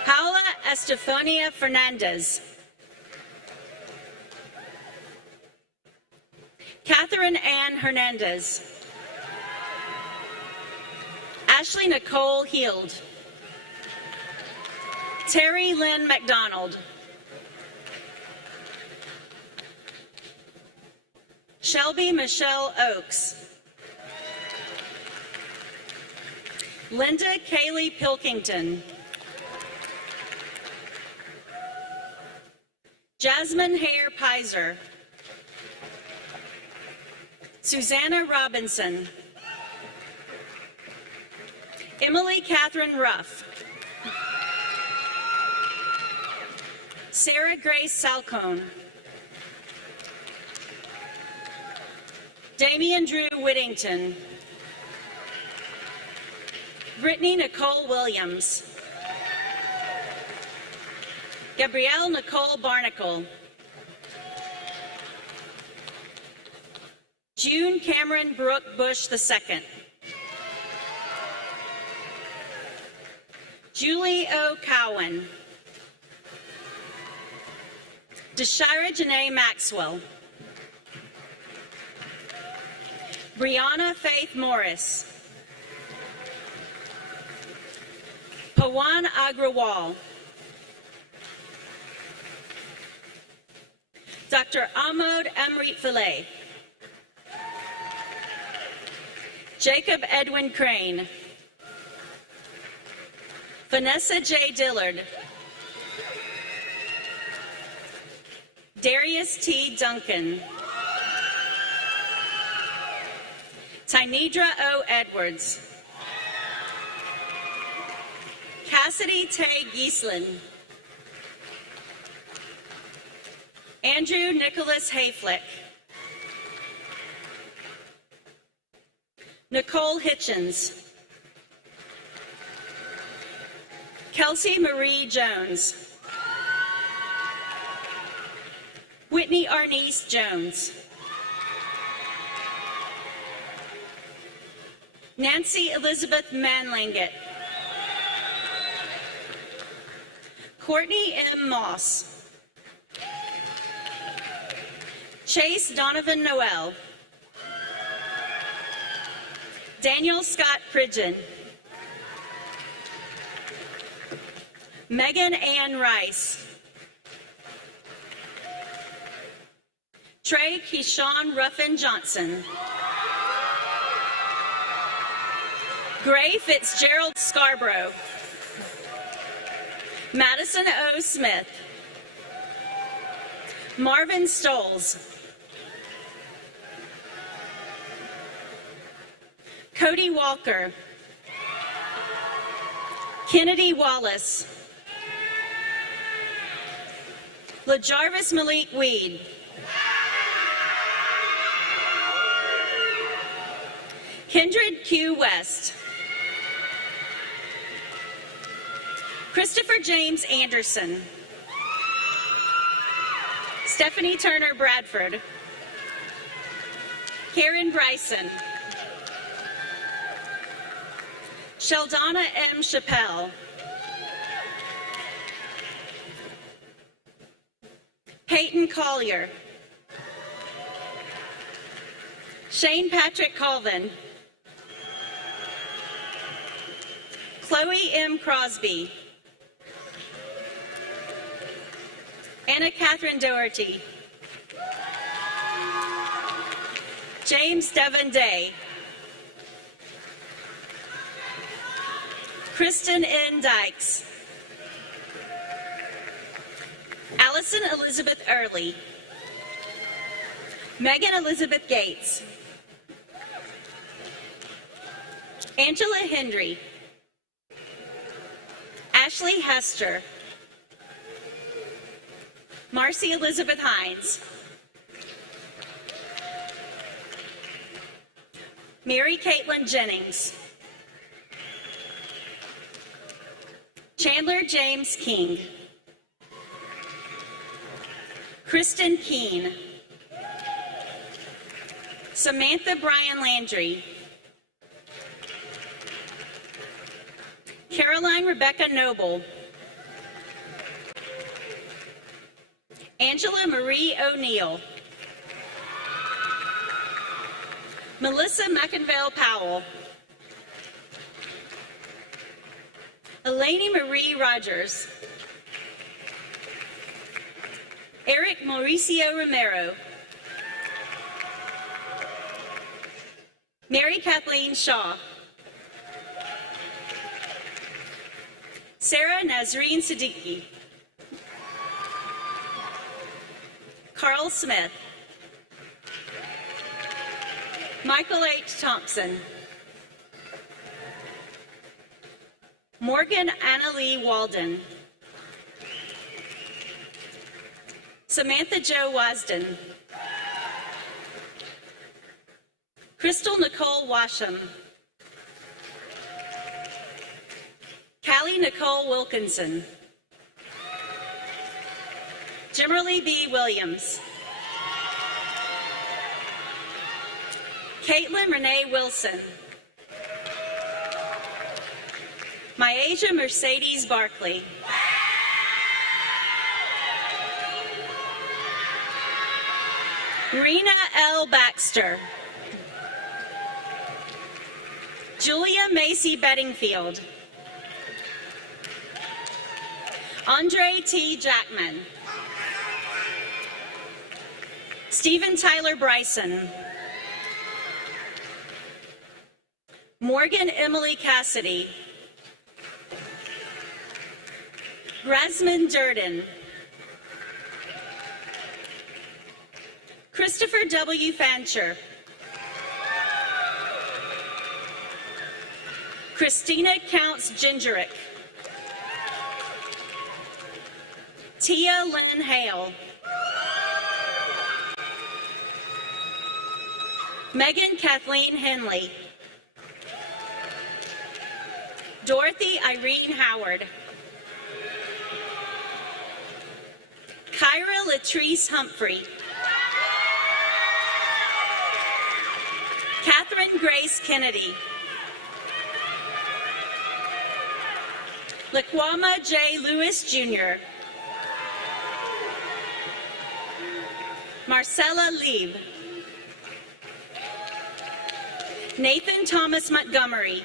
Paula Estefania Fernandez. Catherine Ann Hernandez. Ashley Nicole Heald. Terry Lynn McDonald. Shelby Michelle Oakes. Linda Kaylee Pilkington. Jasmine Hare Pizer. Susanna Robinson. Emily Catherine Ruff. Sarah Grace Salcone. Damian Drew Whittington. Brittany Nicole Williams. Gabrielle Nicole Barnacle. June Cameron Brooke Bush II. Julie O. Cowan. Deshira Janae Maxwell. Brianna Faith Morris. Pawan Agrawal. Dr. Ahmad Amrit Fillet. Jacob Edwin Crane. Vanessa J. Dillard. Darius T. Duncan. Tynedra O. Edwards. Cassidy Tay Giesland. Andrew Nicholas Hayflick. Nicole Hitchens. Kelsey Marie Jones. Whitney Arnice Jones. Nancy Elizabeth Manlingett. Courtney M. Moss. Chase Donovan Noel. Daniel Scott Pridgeon. Megan Ann Rice. Trey Keyshawn Ruffin Johnson. Gray Fitzgerald Scarborough. Madison O. Smith. Marvin Stoles. Cody Walker. Kennedy Wallace. LaJarvis Malik Weed. Kindred Q. West. Christopher James Anderson. Stephanie Turner Bradford. Karen Bryson. Sheldonna M. Chappelle. Peyton Collier. Shane Patrick Colvin. Chloe M. Crosby. Anna Catherine Doherty. James Devon Day. Kristen N. Dykes. Allison Elizabeth Early. Megan Elizabeth Gates. Angela Hendry. Ashley Hester. Marcy Elizabeth Hines. Mary Caitlin Jennings. Chandler James King. Kristen Keene. Samantha Bryan Landry. Caroline Rebecca Noble. Angela Marie O'Neill. Melissa McInvale Powell. Eleni Marie Rogers. Eric Mauricio Romero. Mary Kathleen Shaw. Sarah Nazreen Siddiqui. Carl Smith. Michael H. Thompson. Morgan Annalee Walden. Samantha Jo Wasden. Crystal Nicole Washam. Callie Nicole Wilkinson. Jimmerly B. Williams. Caitlin Renee Wilson. Myasia Mercedes Barkley. Rena L. Baxter. Julia Macy Bedingfield. Andre T. Jackman. Stephen Tyler Bryson. Morgan Emily Cassidy. Rasmund Durden. Christopher W. Fancher. Christina Counts Gingerick. Tia Lynn Hale. Megan Kathleen Henley. Dorothy Irene Howard. Kyra Latrice Humphrey. Catherine Grace Kennedy. Laquama J. Lewis Jr. Marcella Lieb. Nathan Thomas Montgomery.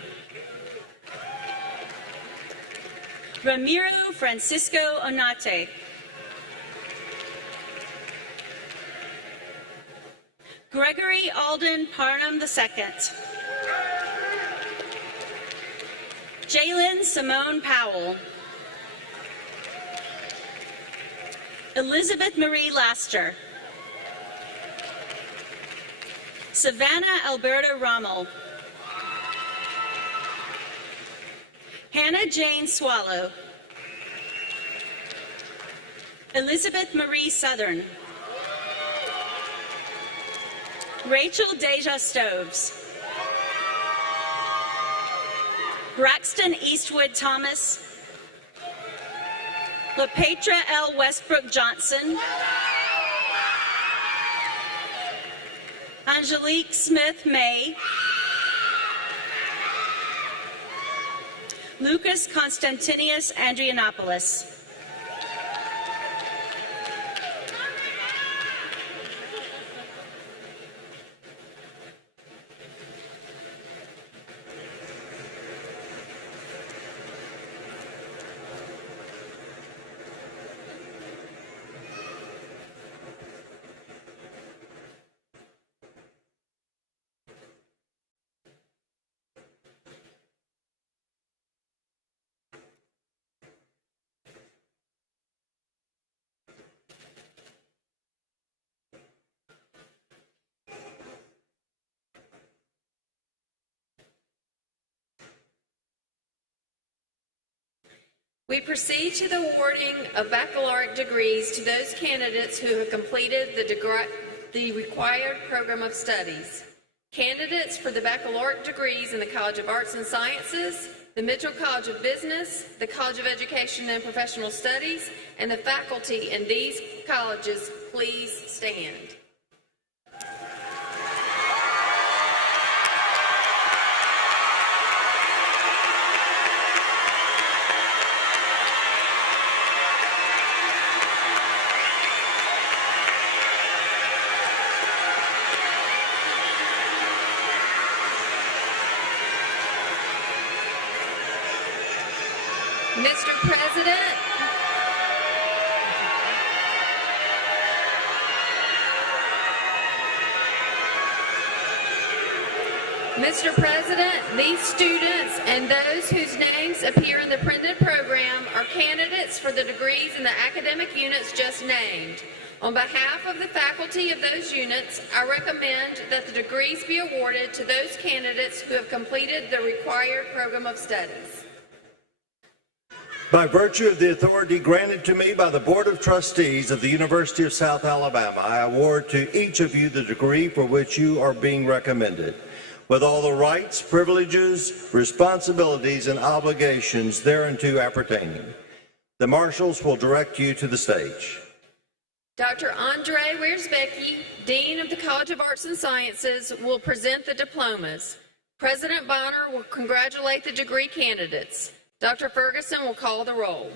Ramiro Francisco Onate. Gregory Alden Parham II. Jalen Simone Powell. Elizabeth Marie Laster. Savannah Alberta Rommel. Hannah Jane Swallow. Elizabeth Marie Southern. Rachel Deja Stoves. Braxton Eastwood Thomas. LaPetra L. Westbrook Johnson. Angelique Smith May, Lucas Constantinius Andrianopoulos. We proceed to the awarding of baccalaureate degrees to those candidates who have completed the required program of studies. Candidates for the baccalaureate degrees in the College of Arts and Sciences, the Mitchell College of Business, the College of Education and Professional Studies, and the faculty in these colleges, please stand. Mr. President, Mr. President, these students and those whose names appear in the printed program are candidates for the degrees in the academic units just named. On behalf of the faculty of those units, I recommend that the degrees be awarded to those candidates who have completed the required program of studies. By virtue of the authority granted to me by the Board of Trustees of the University of South Alabama, I award to each of you the degree for which you are being recommended, with all the rights, privileges, responsibilities, and obligations thereunto appertaining. The marshals will direct you to the stage. Dr. Andre Wiersbecki, Dean of the College of Arts and Sciences, will present the diplomas. President Bonner will congratulate the degree candidates. Dr. Ferguson will call the roll.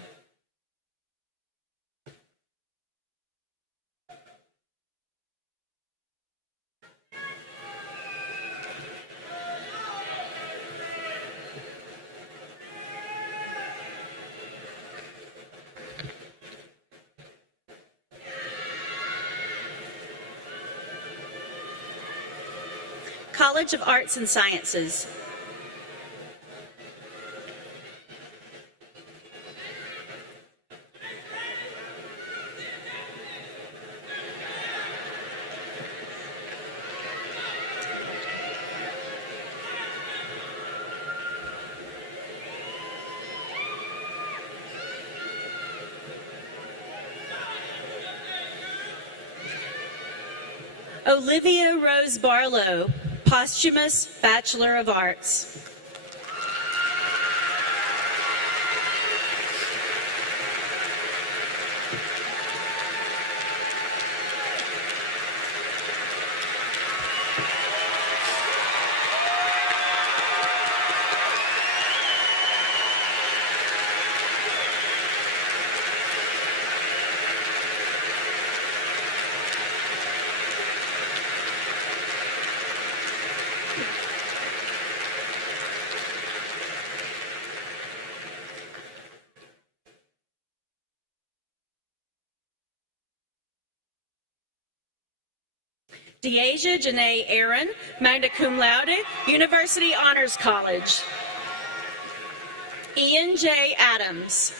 College of Arts and Sciences. Olivia Rose Barlow, posthumous Bachelor of Arts. Deasia Janae Aaron, magna cum laude, University Honors College. Ian J. Adams.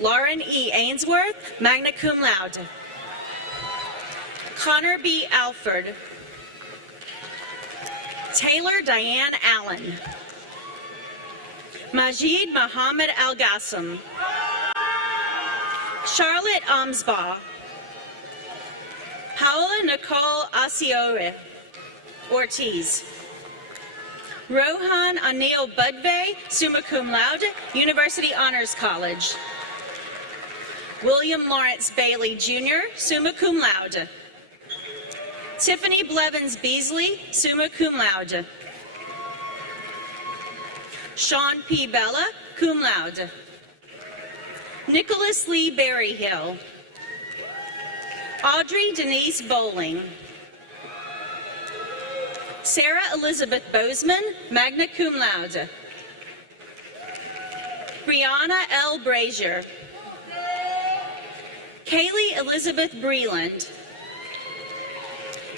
Lauren E. Ainsworth, magna cum laude. Connor B. Alford. Taylor Diane Allen. Majid Mohammed Al-Ghassem. Charlotte Amsbaugh. Paola Nicole Asiore Ortiz. Rohan Anil Budve, summa cum laude, University Honors College. William Lawrence Bailey, Jr., summa cum laude. Tiffany Blevins Beasley, summa cum laude. Sean P. Bella, cum laude. Nicholas Lee Berryhill. Audrey Denise Bowling. Sarah Elizabeth Bozeman, magna cum laude. Brianna L. Brazier. Kaylee Elizabeth Breland.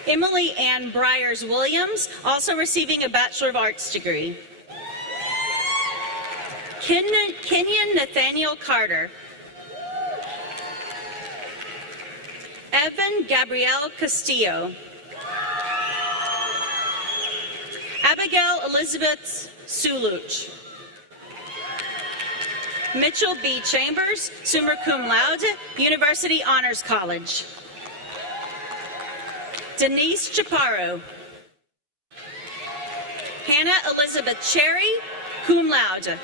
Emily Ann Bryers Williams, also receiving a Bachelor of Arts degree. Kenyon Nathaniel Carter. Evan Gabrielle Castillo. Abigail Elizabeth Suluch. Mitchell B. Chambers, summa cum laude, University Honors College. Denise Chaparro. Hannah Elizabeth Cherry, cum laude.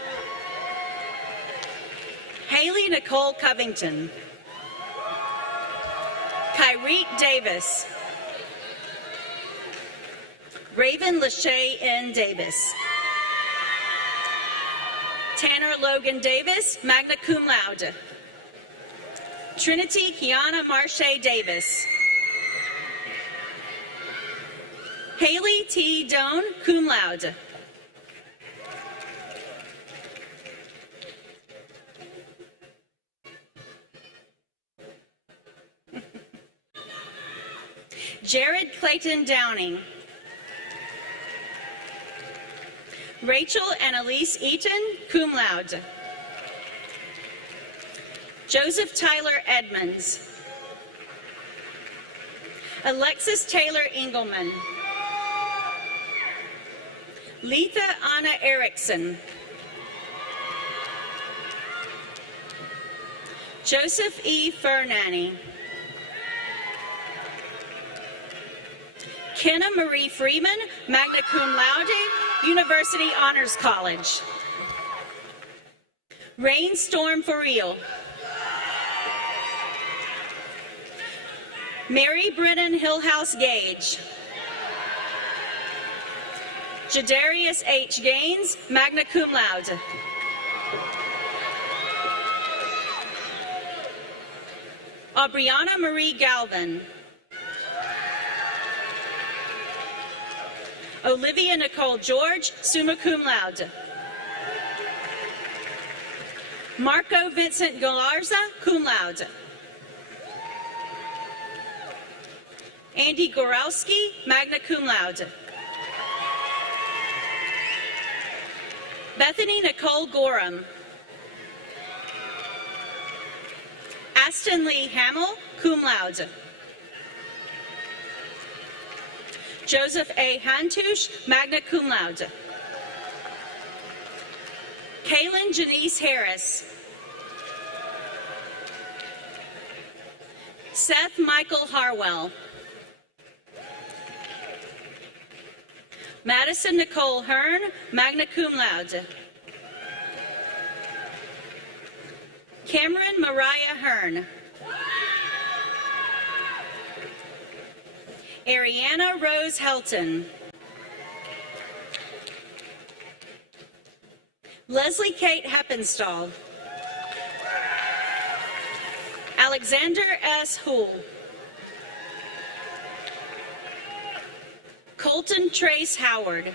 Haley Nicole Covington. Kyreet Davis. Raven Lachey N. Davis. Tanner Logan Davis, magna cum laude. Trinity Kiana Marche Davis. Haley T. Doan, cum laude. Jared Clayton Downing. Rachel Annalise Eaton, cum laude. Joseph Tyler Edmonds. Alexis Taylor Engelman. Letha Anna Erickson. Joseph E. Fernani. Kenna Marie Freeman, magna cum laude, University Honors College. Rain Storm for real. Mary Brennan Hillhouse Gage. Jadarius H. Gaines, magna cum laude. Aubriana Marie Galvin. Olivia Nicole George, summa cum laude. Marco Vincent Galarza, cum laude. Andy Gorowski, magna cum laude. Bethany Nicole Gorham. Aston Lee Hamill, cum laude. Joseph A. Hantush, magna cum laude. Kaylin Janice Harris. Seth Michael Harwell. Madison Nicole Hearn, magna cum laude. Cameron Mariah Hearn. Ariana Rose Helton. Leslie Kate Heppenstall. Alexander S. Houle. Colton Trace Howard.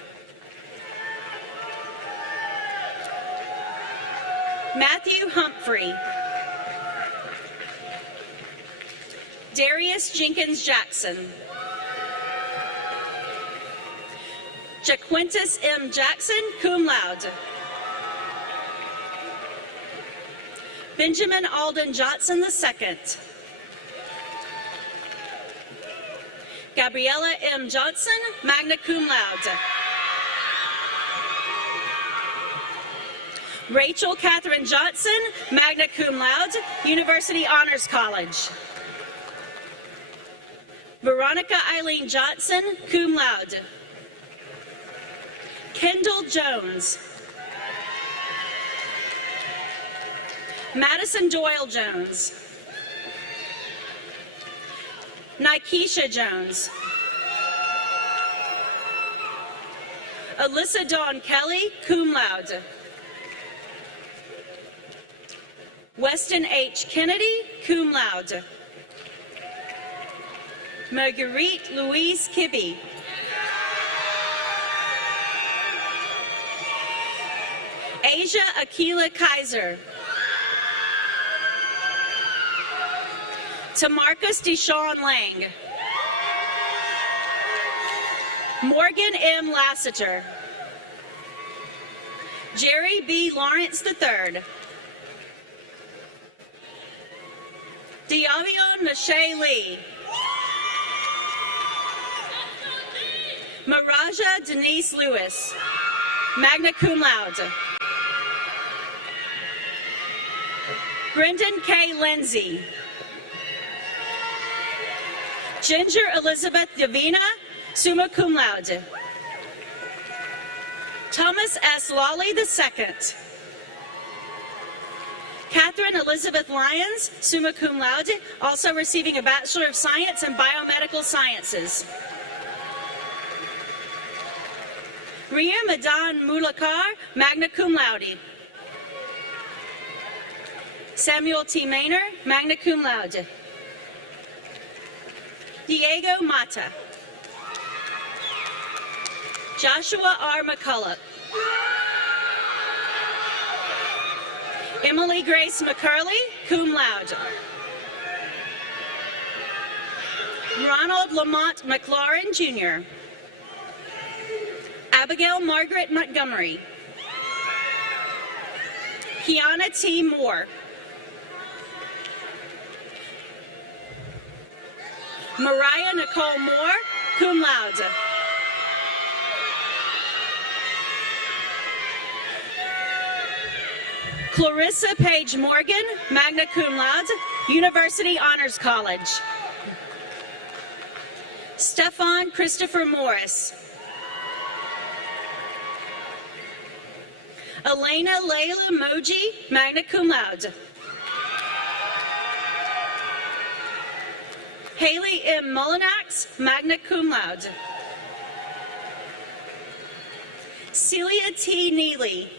Matthew Humphrey. Darius Jenkins Jackson. Jaquintus M. Jackson, cum laude. Benjamin Alden Johnson II. Gabriella M. Johnson, magna cum laude. Rachel Catherine Johnson, magna cum laude, University Honors College. Veronica Eileen Johnson, cum laude. Kendall Jones. Madison Doyle Jones. Nikesha Jones. Alyssa Dawn Kelly, cum laude. Weston H. Kennedy, cum laude. Marguerite Louise Kibbe. Asia Akila Kaiser. Tamarcus Deshawn Lang. Morgan M. Lassiter. Jerry B. Lawrence III. Diavion Nashe Lee. Maraja Denise Lewis, magna cum laude. Brendan K. Lindsay. Ginger Elizabeth Davina, summa cum laude. Thomas S. Lawley II. Catherine Elizabeth Lyons, summa cum laude, also receiving a Bachelor of Science in Biomedical Sciences. Ria Madan Mulakar, magna cum laude. Samuel T. Maynor, magna cum laude. Diego Mata. Joshua R. McCullough. Emily Grace McCurley, cum laude. Ronald Lamont McLaurin, Jr. Abigail Margaret Montgomery. Kiana T. Moore. Mariah Nicole Moore, cum laude. Clarissa Page Morgan, magna cum laude, University Honors College. Stefan Christopher Morris. Elena Layla Moji, magna cum laude. Haley M. Mullinax, magna cum laude. Celia T. Neely.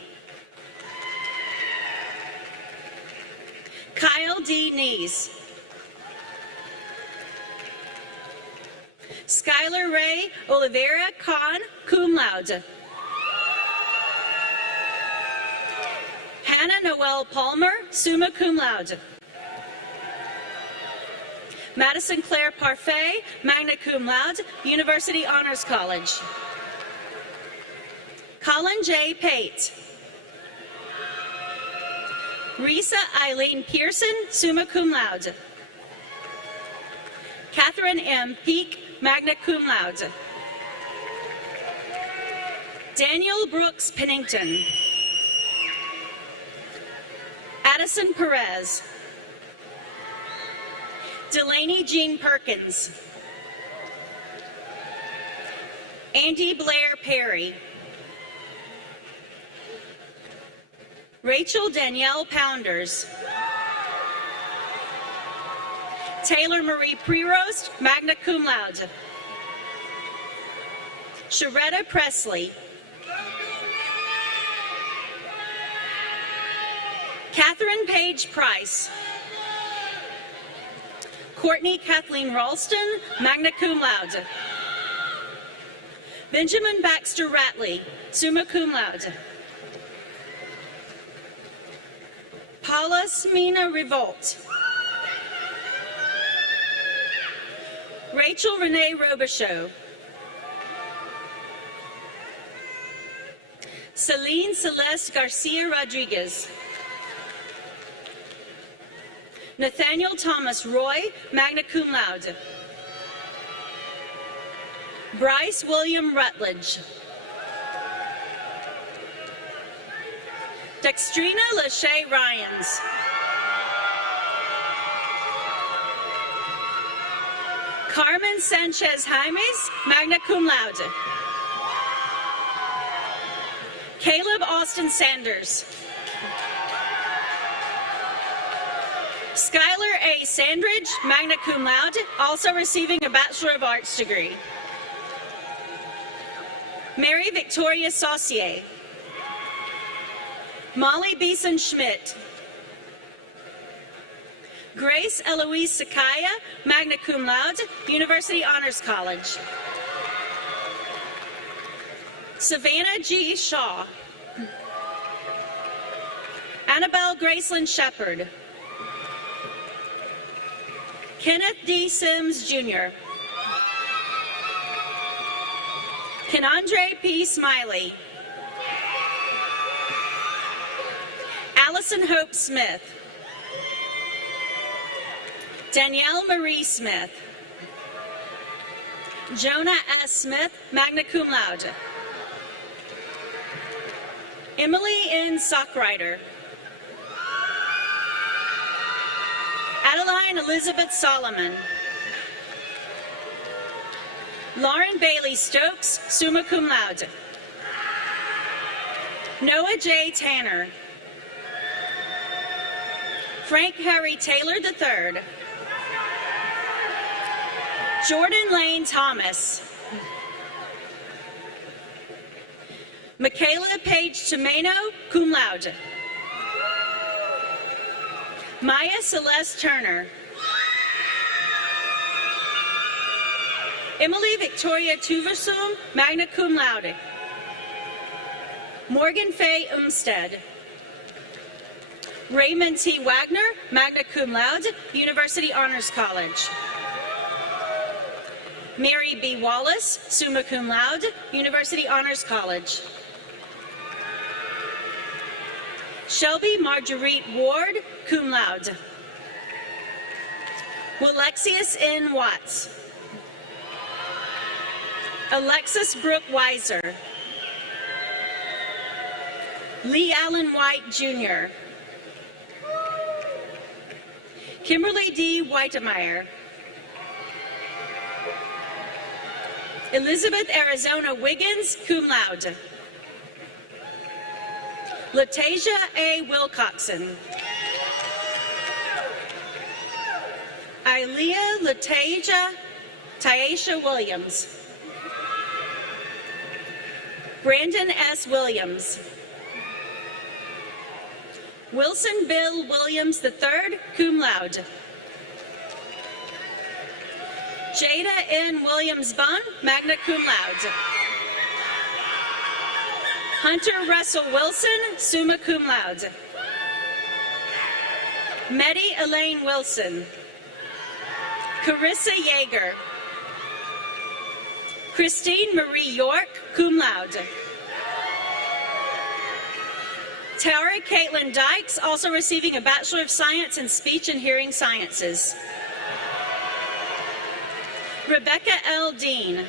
Kyle D. Nees. Skylar Ray Oliveira Khan, cum laude. Hannah Noel Palmer, summa cum laude. Madison Claire Parfait, magna cum laude, University Honors College. Colin J. Pate. Risa Eileen Pearson, summa cum laude. Catherine M. Peak, magna cum laude. Daniel Brooks Pennington. Addison Perez. Delaney Jean Perkins. Andy Blair Perry. Rachel Danielle Pounders. Taylor Marie Prerost, magna cum laude. Sharetta Presley. Catherine Page Price. Courtney Kathleen Ralston, magna cum laude. Benjamin Baxter Ratley, summa cum laude. Paula Smina Revolt. Rachel Renee Robichaud. Celine Celeste Garcia Rodriguez. Nathaniel Thomas Roy, magna cum laude. Bryce William Rutledge. Dextrina Lachey Ryans. Carmen Sanchez Jaimes, magna cum laude. Caleb Austin Sanders. Skylar A. Sandridge, magna cum laude, also receiving a Bachelor of Arts degree. Mary Victoria Saucier. Molly Beeson Schmidt. Grace Eloise Sakaya, magna cum laude, University Honors College. Savannah G. Shaw. Annabelle Graceland Shepard. Kenneth D. Sims, Jr. Kenandre P. Smiley. Allison Hope Smith. Danielle Marie Smith. Jonah S. Smith, magna cum laude. Emily N. Sockrider. Adeline Elizabeth Solomon. Lauren Bailey Stokes, summa cum laude. Noah J. Tanner. Frank Harry Taylor III. Jordan Lane Thomas. Michaela Page Tomeno, cum laude. Maya Celeste Turner. Emily Victoria Tuversum, magna cum laude. Morgan Faye Umstead. Raymond T. Wagner, magna cum laude, University Honors College. Mary B. Wallace, summa cum laude, University Honors College. Shelby Marguerite Ward, cum laude. Walexius N. Watts. Alexis Brooke Weiser. Lee Allen White, Jr. Kimberly D. Whitemeyer. Elizabeth Arizona Wiggins, cum laude. Latasia A. Wilcoxon. Ilea Latasia Tyasha Williams. Brandon S. Williams. Wilson Bill Williams III, cum laude. Jada N. Williams-Bunn, magna cum laude. Hunter Russell Wilson, summa cum laude. Meddy Elaine Wilson. Carissa Yeager. Christine Marie York, cum laude. Tara Caitlin Dykes, also receiving a Bachelor of Science in Speech and Hearing Sciences. Rebecca L. Dean.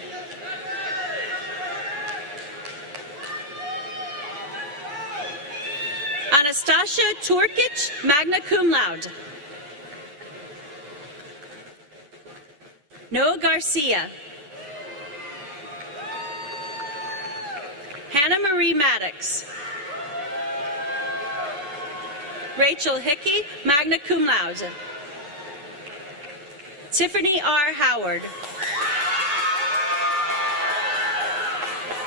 Anastasia Turkic, magna cum laude. Noah Garcia. Hannah Marie Maddox. Rachel Hickey, magna cum laude. Tiffany R. Howard.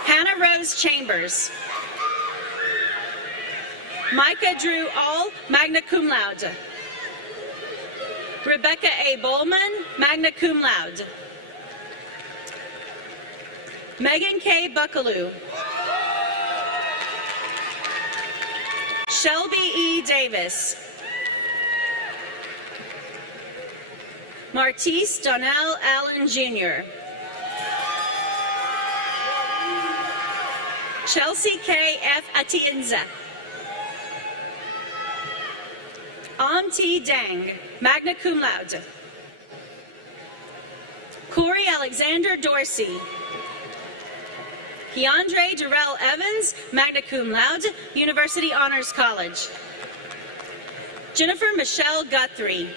Hannah Rose Chambers. Micah Drew All, magna cum laude. Rebecca A. Bowman, magna cum laude. Megan K. Buckaloo. Shelby E. Davis. Martise Donnell Allen, Jr. Chelsea K. F. Atienza. T. Dang, magna cum laude. Corey Alexander Dorsey. Keandre Darrell Evans, magna cum laude, University Honors College. Jennifer Michelle Guthrie.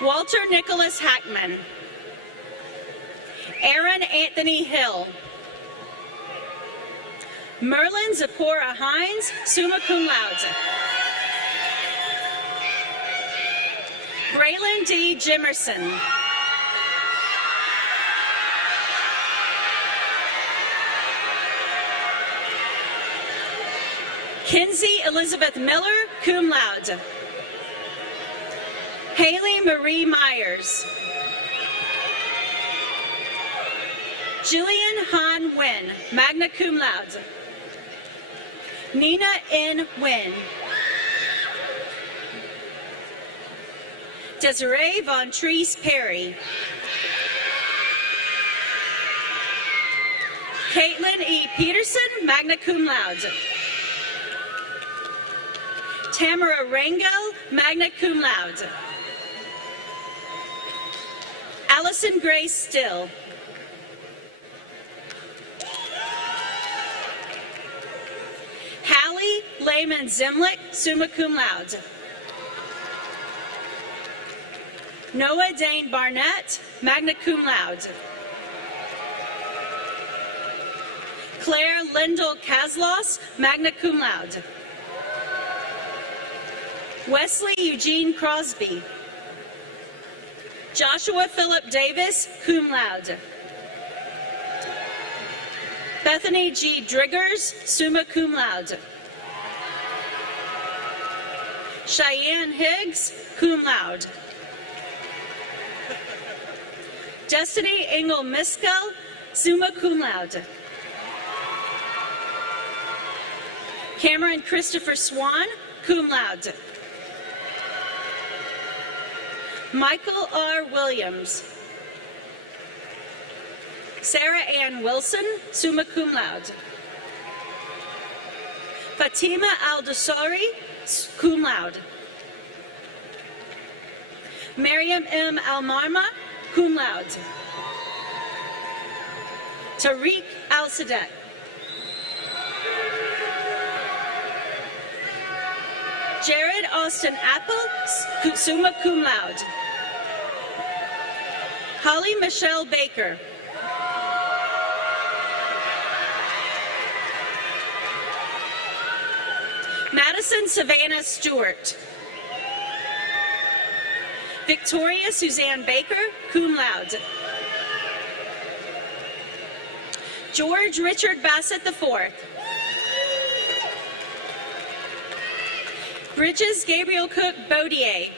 Walter Nicholas Hackman. Aaron Anthony Hill. Merlin Zipporah Hines, summa cum laude. Braylon D. Jimerson. Kinsey Elizabeth Miller, cum laude. Haley Marie Myers. Jillian Han Nguyen, magna cum laude. Nina N. Nguyen. Desiree Von Treese Perry. Caitlin E. Peterson, magna cum laude. Tamara Rango, magna cum laude. Allison Grace Still. Hallie Lehman Zimlick, summa cum laude. Noah Dane Barnett, magna cum laude. Claire Lindell Kaslos, magna cum laude. Wesley Eugene Crosby. Joshua Philip Davis, cum laude. Bethany G. Driggers, summa cum laude. Cheyenne Higgs, cum laude. Destiny Engel Miskell, summa cum laude. Cameron Christopher Swan, cum laude. Michael R. Williams. Sarah Ann Wilson, summa cum laude. Fatima Al-Dosari, cum laude. Miriam M. Almarma, cum laude. Tariq Al-Sadek. Jared Austin Apple, summa cum laude. Holly Michelle Baker. Madison Savannah Stewart. Victoria Suzanne Baker, cum laude. George Richard Bassett IV. Bridges Gabriel Cook Baudier.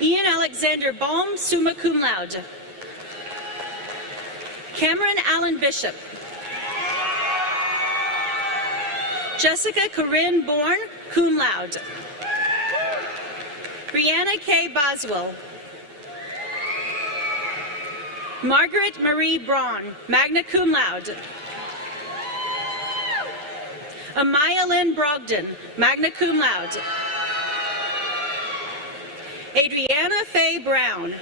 Ian Alexander Baum, summa cum laude. Cameron Allen Bishop. Jessica Corinne Bourne, cum laude. Brianna K. Boswell. Margaret Marie Braun, magna cum laude. Amaya Lynn Brogdon, magna cum laude. Adriana Faye Brown.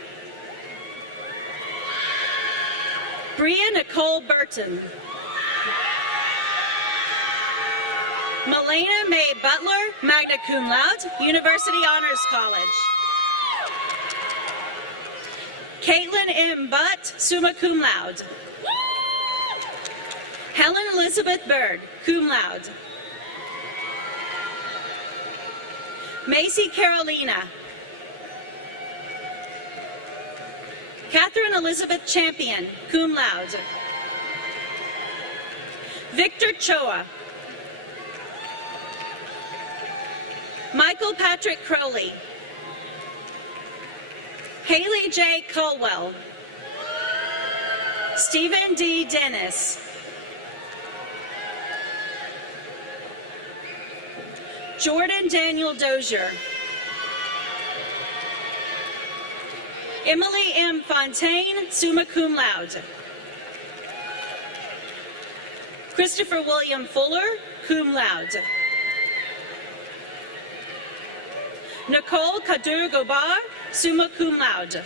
Bria Nicole Burton. Melena Mae Butler, magna cum laude, University Honors College. Caitlin M. Butt, summa cum laude. Helen Elizabeth Bird, cum laude. Macy Carolina. Catherine Elizabeth Champion, cum laude. Victor Choa. Michael Patrick Crowley. Haley J. Colwell. Stephen D. Dennis. Jordan Daniel Dozier. Emily M. Fontaine, summa cum laude. Christopher William Fuller, cum laude. Nicole Kadur Gobar, summa cum laude.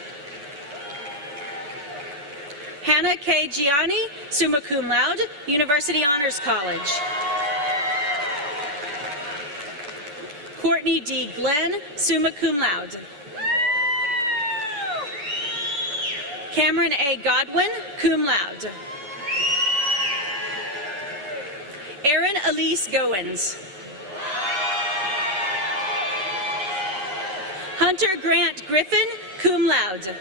Hannah K. Gianni, summa cum laude, University Honors College. Courtney D. Glenn, summa cum laude. Cameron A. Godwin, cum laude. Erin Elise Goins. Hunter Grant Griffin, cum laude.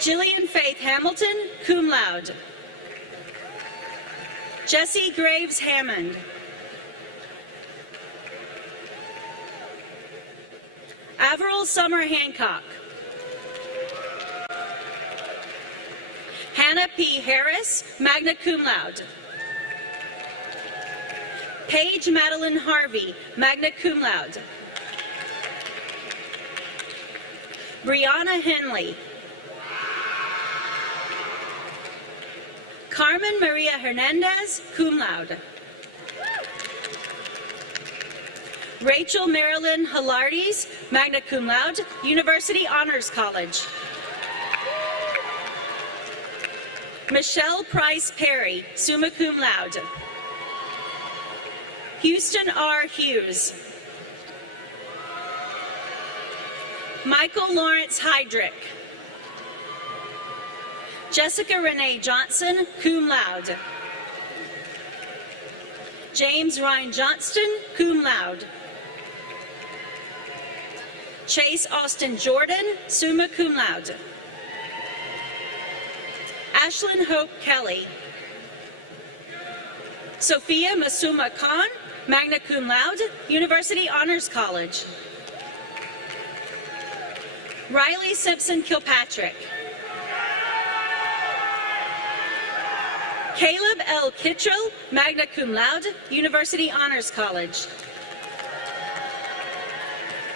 Jillian Faith Hamilton, cum laude. Jesse Graves Hammond. Averill Summer Hancock. Hannah P. Harris, magna cum laude. Paige Madeline Harvey, magna cum laude. Brianna Henley. Carmen Maria Hernandez, cum laude. Rachel Marilyn Hilardes, magna cum laude, University Honors College. Michelle Price Perry, summa cum laude. Houston R. Hughes. Michael Lawrence Heydrich. Jessica Renee Johnson, cum laude. James Ryan Johnston, cum laude. Chase Austin Jordan, summa cum laude. Ashlyn Hope Kelly. Sophia Masuma Khan, magna cum laude, University Honors College. Riley Simpson Kilpatrick. Caleb L. Kittrell, magna cum laude, University Honors College.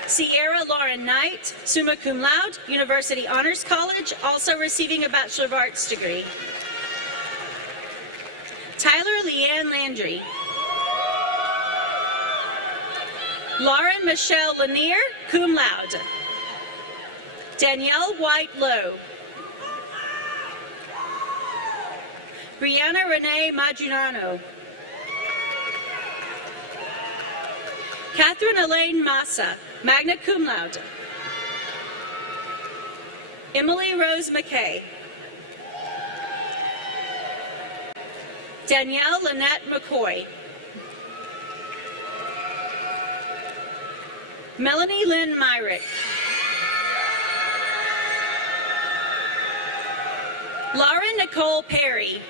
Sierra Lauren Knight, summa cum laude, University Honors College, also receiving a Bachelor of Arts degree. Tyler Leanne Landry. Lauren Michelle Lanier, cum laude. Danielle White Lowe. Brianna Renee Madunano. Catherine Elaine Massa, magna cum laude. Emily Rose McKay. Danielle Lynette McCoy. Melanie Lynn Myrick. Lauren Nicole Perry.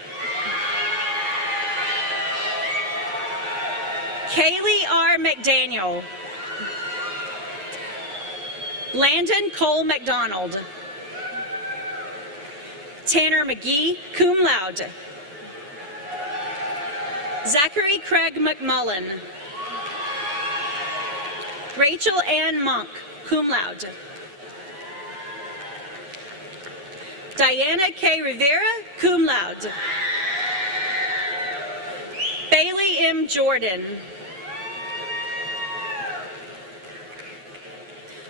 Kaylee R. McDaniel. Landon Cole McDonald. Tanner McGee, cum laude. Zachary Craig McMullen. Rachel Ann Monk, cum laude. Diana K. Rivera, cum laude. Bailey M. Jordan.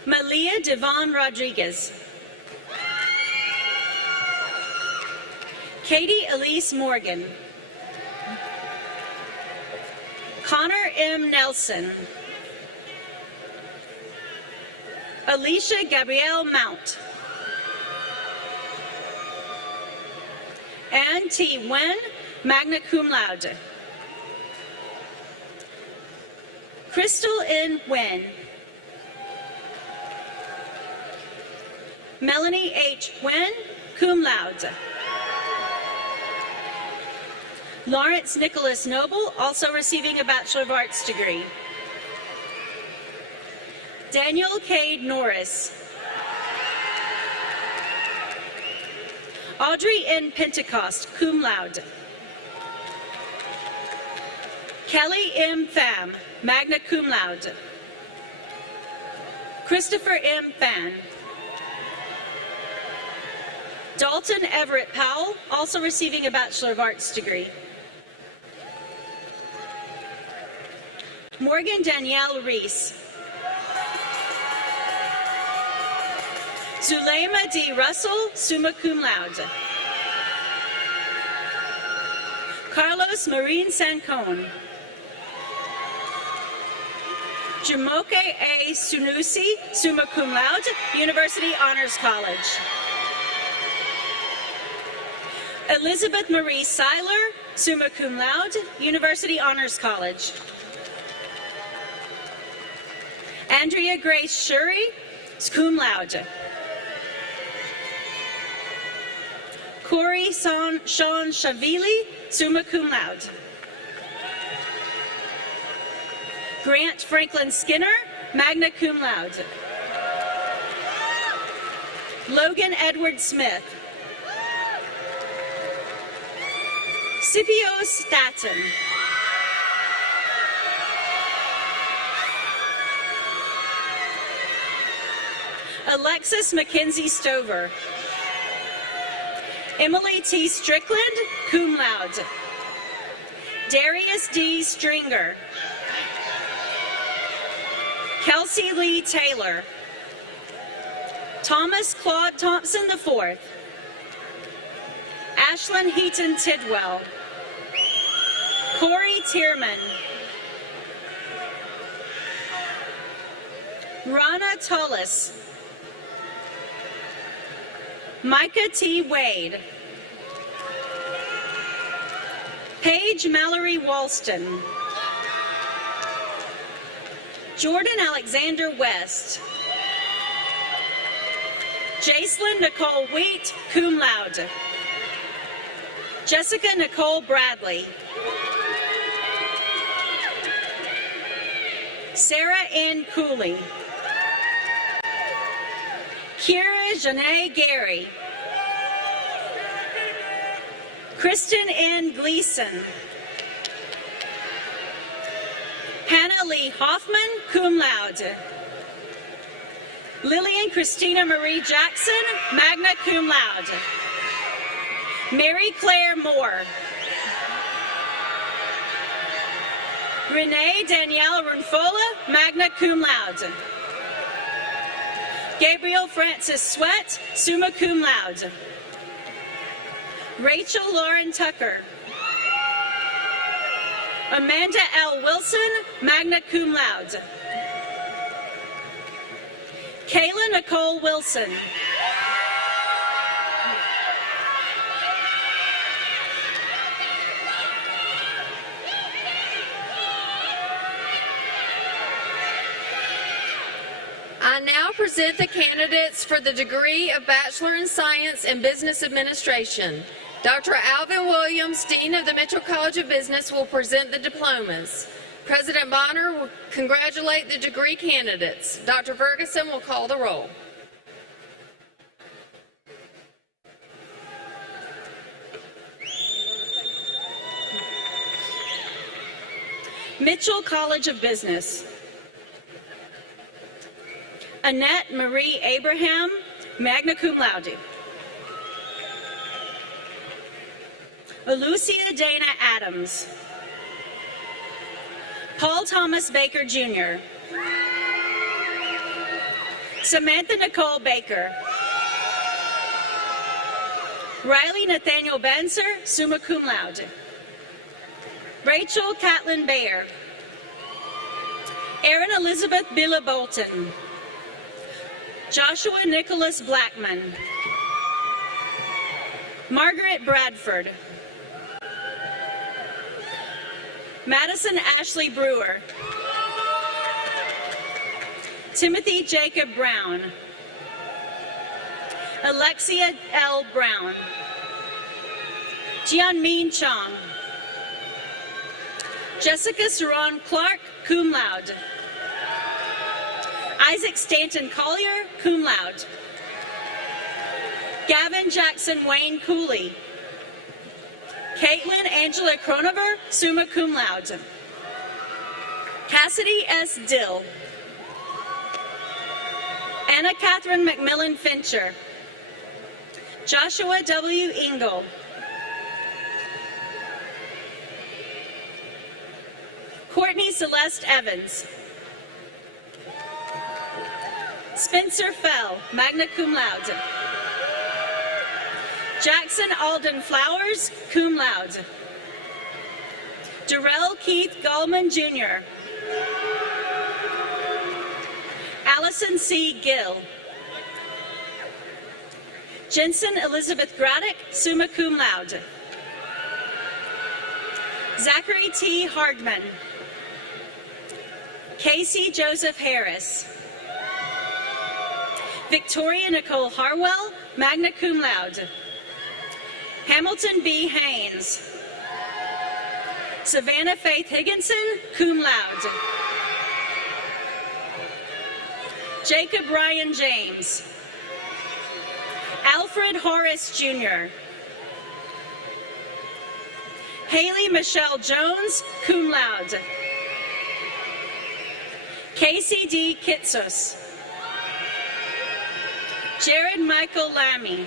Malia Devon Rodriguez. Katie Elise Morgan. Connor M. Nelson. Alicia Gabrielle Mount. Ann T. Wen, magna cum laude. Crystal N. Wen. Melanie H. Wen, cum laude. Lawrence Nicholas Noble, also receiving a Bachelor of Arts degree. Daniel Cade Norris. Audrey N. Pentecost, cum laude. Kelly M. Pham, magna cum laude. Christopher M. Phan. Dalton Everett Powell, also receiving a Bachelor of Arts degree. Morgan Danielle Reese. Zulema D. Russell, summa cum laude. Carlos Marin Sancon. Jumoke A. Sunusi, summa cum laude, University Honors College. Elizabeth Marie Seiler, summa cum laude, University Honors College. Andrea Grace Shuri, cum laude. Corey Sean Shavili, summa cum laude. Grant Franklin Skinner, magna cum laude. Logan Edward Smith. Scipio Staton. Alexis Mackenzie Stover. Emily T. Strickland, cum laude. Darius D. Stringer. Kelsey Lee Taylor. Thomas Claude Thompson IV. Ashlyn Heaton Tidwell. Corey Tierman. Rana Tullis. Micah T. Wade. Paige Mallory Walston. Jordan Alexander West. Jacelyn Nicole Wheat, cum laude. Jessica Nicole Bradley. Sarah Ann Cooley. Kira Janae Gary. Kristen N. Gleason. Hannah Lee Hoffman, cum laude. Lillian Christina Marie Jackson, magna cum laude. Mary Claire Moore. Renee Danielle Runfola, magna cum laude. Gabriel Francis Sweat, summa cum laude. Rachel Lauren Tucker. Amanda L. Wilson, magna cum laude. Kayla Nicole Wilson. I now present the candidates for the degree of Bachelor in Science and Business Administration. Dr. Alvin Williams, Dean of the Mitchell College of Business, will present the diplomas. President Bonner will congratulate the degree candidates. Dr. Ferguson will call the roll. Mitchell College of Business. Annette Marie Abraham, magna cum laude. Lucia Dana Adams. Paul Thomas Baker Jr. Samantha Nicole Baker. Riley Nathaniel Banser, summa cum laude. Rachel Catlin Bayer. Erin Elizabeth Billa Bolton. Joshua Nicholas Blackman. Margaret Bradford. Madison Ashley Brewer. Timothy Jacob Brown. Alexia L. Brown. Jianmin Chong. Jessica Saron Clark, cum laude. Isaac Stanton Collier, cum laude. Gavin Jackson Wayne Cooley. Caitlin Angela Cronover, summa cum laude. Cassidy S. Dill. Anna Catherine McMillan Fincher. Joshua W. Engel. Courtney Celeste Evans. Spencer Fell, magna cum laude. Jackson Alden Flowers, cum laude. Darrell Keith Gallman Jr. Allison C. Gill. Jensen Elizabeth Graddick, summa cum laude. Zachary T. Hardman. Casey Joseph Harris. Victoria Nicole Harwell, magna cum laude. Hamilton B. Haynes. Savannah Faith Higginson, cum laude. Jacob Ryan James. Alfred Horace Jr. Haley Michelle Jones, cum laude. Casey D. Kitsos. Jared Michael Lammy.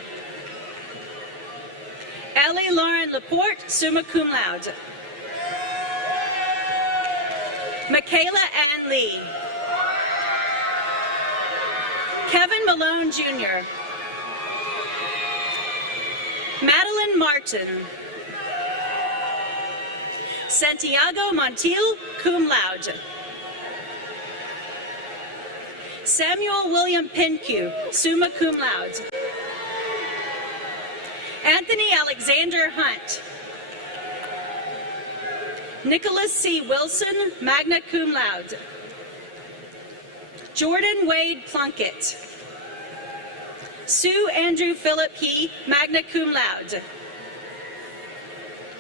Ellie Lauren Laporte, summa cum laude. Michaela Ann Lee. Kevin Malone Jr. Madeline Martin. Santiago Montiel, cum laude. Samuel William Pinque, summa cum laude. Anthony Alexander Hunt. Nicholas C. Wilson, magna cum laude. Jordan Wade Plunkett. Sue Andrew Philip He, magna cum laude.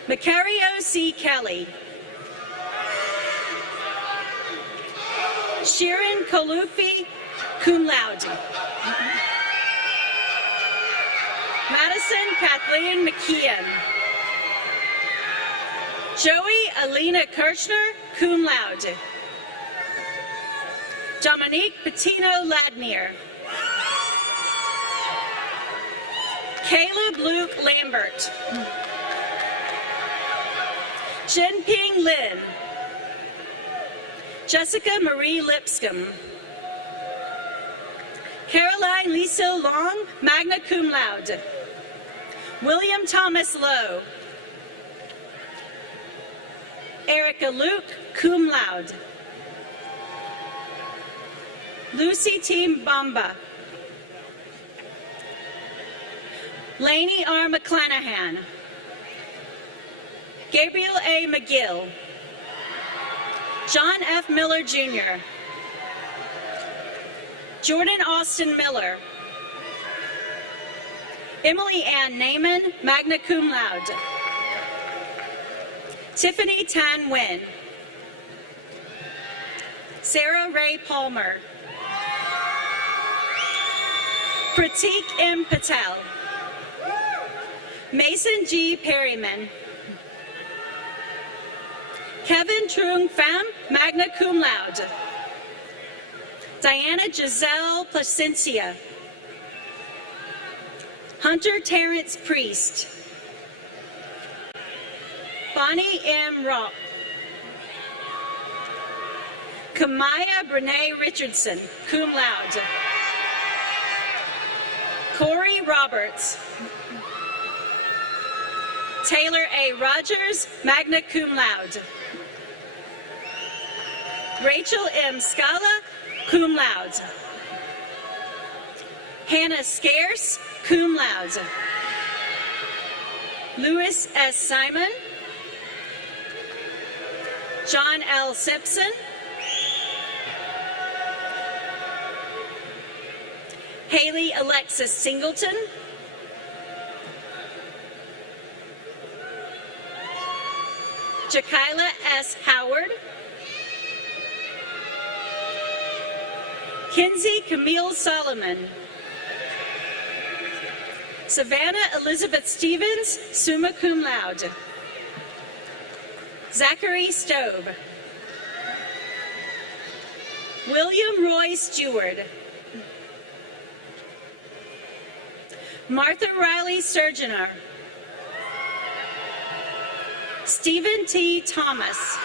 Macario C. Kelly. Sharon Colufi, cum laude. Madison Kathleen McKeon. Joey Alina Kirchner, cum laude. Dominique Patino Ladnier. Caleb Luke Lambert. Jinping Lin. Jessica Marie Lipscomb. Caroline Lisa Long, magna cum laude. William Thomas Lowe. Erica Luke, cum laude. Lucy T. Bamba. Lainey R. McClanahan. Gabriel A. McGill. John F. Miller, Jr. Jordan Austin Miller. Emily Ann Naiman, magna cum laude. Tiffany Tan Nguyen. Sarah Ray Palmer. Pratik M. Patel. Mason G. Perryman. Kevin Trung Pham, magna cum laude. Diana Giselle Placencia. Hunter Terrence Priest. Bonnie M. Rock. Kamaya Brene Richardson, cum laude. Corey Roberts. Taylor A. Rogers, magna cum laude. Rachel M. Scala, cum laude. Hannah Scarce, cum laude. Louis S. Simon. John L. Simpson. Haley Alexis Singleton. Jakayla S. Howard. Kinsey Camille Solomon. Savannah Elizabeth Stevens, summa cum laude. Zachary Stobe. William Roy Stewart. Martha Riley Surgeoner. Stephen T. Thomas.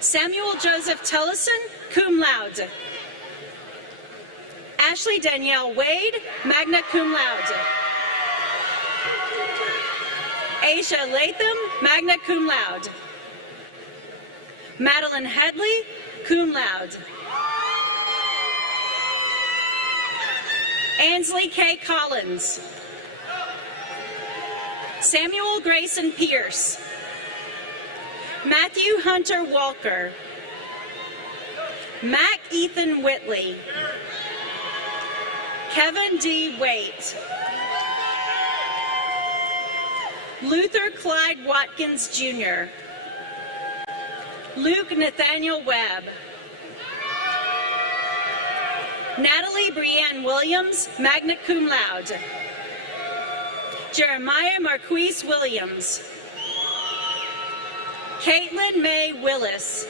Samuel Joseph Tellison, cum laude. Ashley Danielle Wade, magna cum laude. Aisha Latham, magna cum laude. Madeline Headley, cum laude. Ansley K. Collins. Samuel Grayson Pierce. Matthew Hunter Walker. Mac Ethan Whitley. Kevin D. Waite. Luther Clyde Watkins, Jr. Luke Nathaniel Webb. Natalie Brianne Williams, magna cum laude. Jeremiah Marquise Williams. Caitlin May Willis.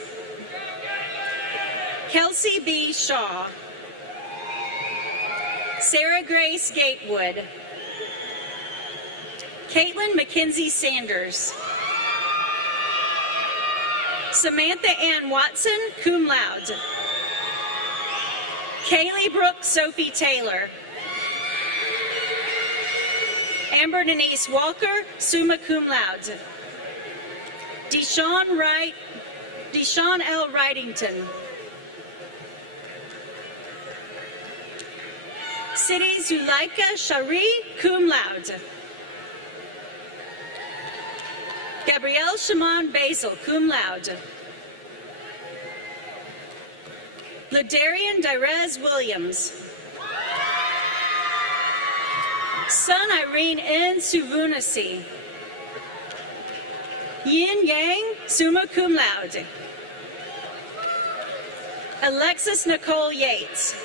Kelsey B. Shaw. Sarah Grace Gatewood. Caitlin McKenzie Sanders. Samantha Ann Watson, cum laude. Kaylee Brooke Sophie Taylor. Amber Denise Walker, summa cum laude. Deshaun L. Wrightington. Sidi Zuleika Shari, cum laude. Gabrielle Shimon Basil, cum laude. Ladarian Direz Williams. Sun Irene N. Suvunasi. Yin Yang, summa cum laude. Alexis Nicole Yates.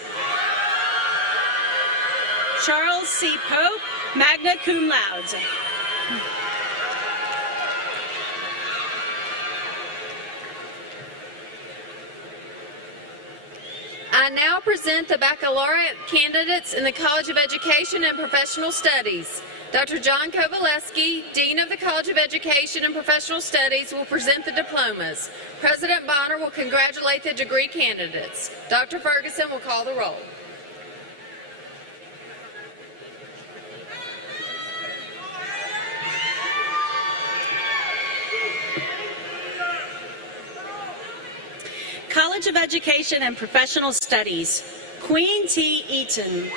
Charles C. Pope, magna cum laude. I now present the baccalaureate candidates in the College of Education and Professional Studies. Dr. John Kovaleski, Dean of the College of Education and Professional Studies, will present the diplomas. President Bonner will congratulate the degree candidates. Dr. Ferguson will call the roll. College of Education and Professional Studies, Queen T. Eaton.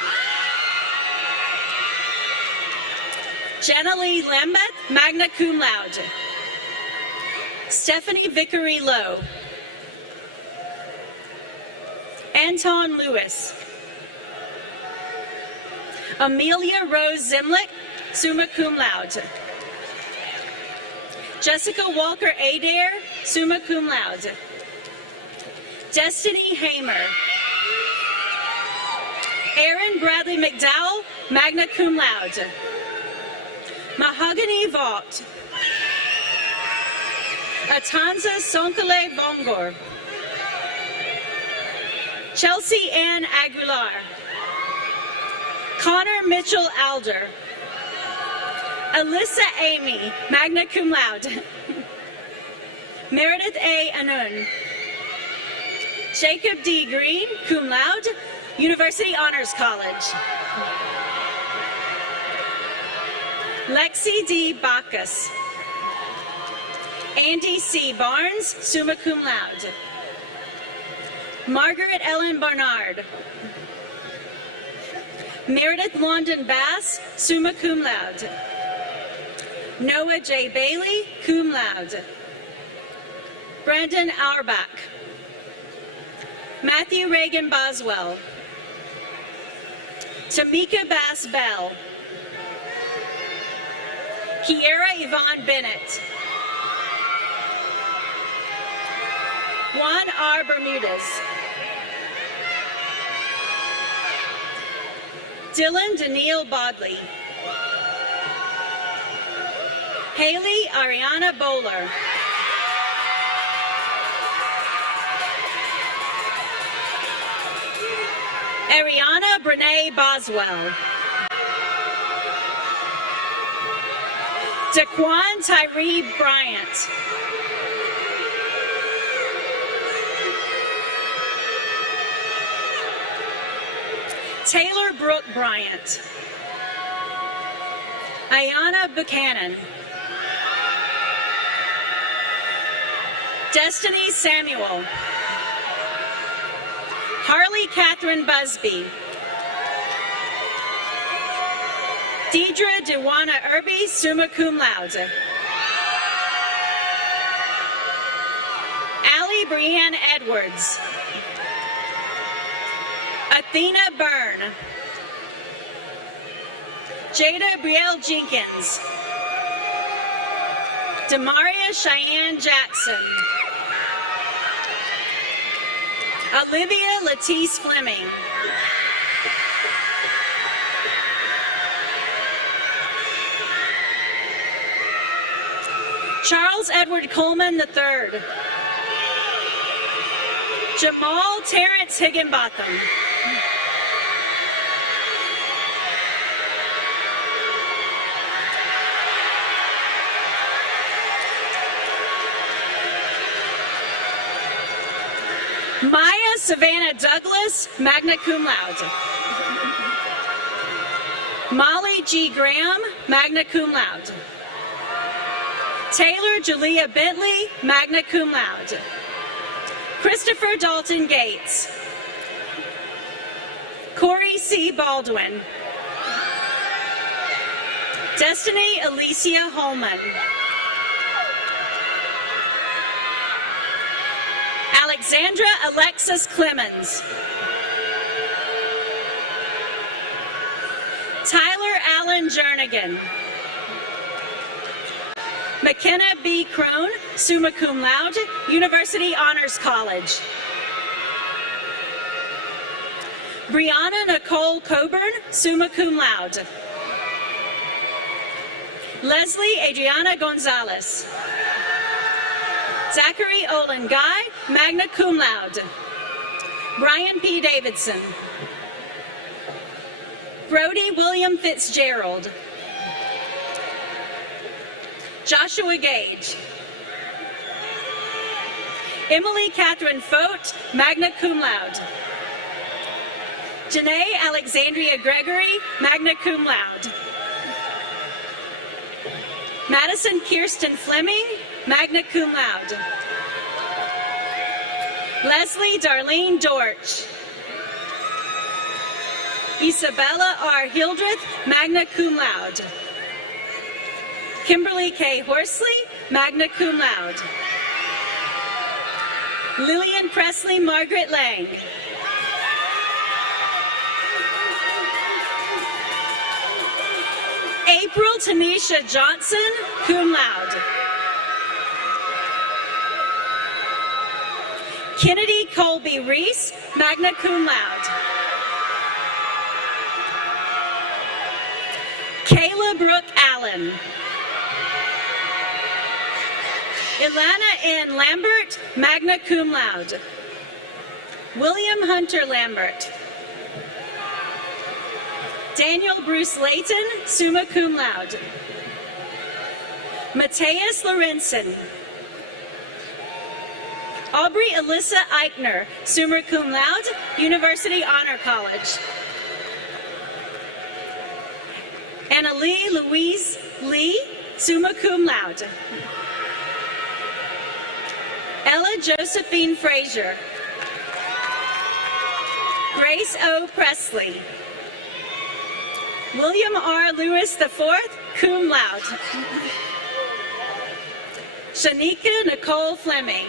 Jenna Lee Lambeth, magna cum laude. Stephanie Vickery Lowe. Anton Lewis. Amelia Rose Zimlick, summa cum laude. Jessica Walker Adair, summa cum laude. Destiny Hamer. Aaron Bradley McDowell, magna cum laude. Mahogany Vaught. Atanza Sonkale Bongor. Chelsea Ann Aguilar. Connor Mitchell Alder. Alyssa Amy, magna cum laude. Meredith A. Anun. Jacob D. Green, cum laude, University Honors College. Lexi D. Bacchus. Andy C. Barnes, summa cum laude. Margaret Ellen Barnard. Meredith London Bass, summa cum laude. Noah J. Bailey, cum laude. Brandon Auerbach. Matthew Reagan Boswell. Tamika Bass Bell. Kiera Yvonne Bennett. Juan R. Bermudez. Dylan Daniil Bodley. Haley Ariana Bowler. Ariana Brene Boswell. Daquan Tyree Bryant. Taylor Brooke Bryant. Ayana Buchanan. Destiny Samuel. Harley Catherine Busby. Deidre Dewana Irby, summa cum laude. Allie Brianne Edwards. Athena Byrne. Jada Brielle Jenkins. Demaria Cheyenne Jackson. Olivia Latisse Fleming. Charles Edward Coleman III. Jamal Terrence Higginbotham. Maya Savannah Douglas, magna cum laude. Molly G. Graham, magna cum laude. Taylor Julia Bentley, magna cum laude. Christopher Dalton Gates. Corey C. Baldwin. Destiny Alicia Holman. Alexandra Alexis Clemens. Tyler Allen Jernigan. McKenna B. Crone, summa cum laude, University Honors College. Brianna Nicole Coburn, summa cum laude. Leslie Adriana Gonzalez. Zachary Olin Guy, magna cum laude. Brian P. Davidson. Brody William Fitzgerald. Joshua Gage. Emily Catherine Fote, magna cum laude. Janae Alexandria Gregory, magna cum laude. Madison Kirsten Fleming, magna cum laude. Leslie Darlene Dortch. Isabella R. Hildreth, magna cum laude. Kimberly K. Horsley, magna cum laude. Lillian Presley Margaret Lang. April Tanisha Johnson, cum laude. Kennedy Colby Reese, magna cum laude. Kayla Brooke Allen. Ilana N. Lambert, magna cum laude. William Hunter Lambert. Daniel Bruce Layton, summa cum laude. Mateus Lorenzen. Aubrey Alyssa Eichner, summa cum laude, University Honor College. Annalie Louise Lee, summa cum laude. Ella Josephine Frazier. Grace O. Presley. William R. Lewis IV, cum laude. Shanika Nicole Fleming.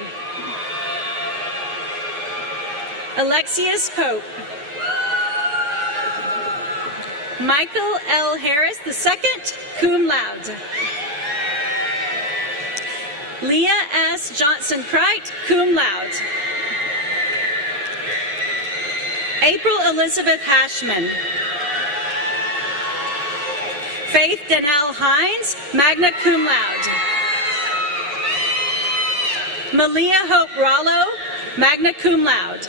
Alexius Pope. Michael L. Harris II, cum laude. Leah S. Johnson-Cricht, cum laude. April Elizabeth Hashman. Faith Danelle Hines, magna cum laude. Malia Hope Rollo, magna cum laude.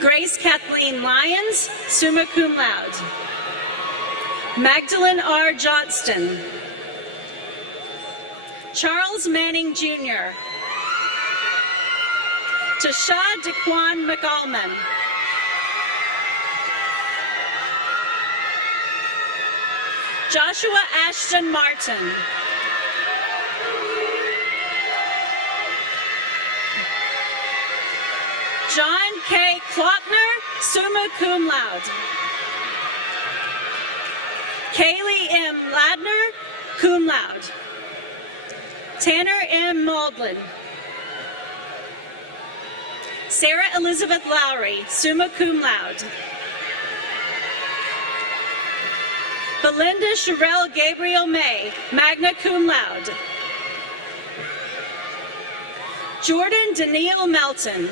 Grace Kathleen Lyons, summa cum laude. Magdalene R. Johnston. Charles Manning Jr. Tashad Daquan McAlman. Joshua Ashton Martin. John K. Klockner, summa cum laude. Kaylee M. Ladner, cum laude. Tanner M. Maldlin. Sarah Elizabeth Lowry, summa cum laude. Belinda Sherelle Gabriel May, magna cum laude. Jordan Daniel Melton.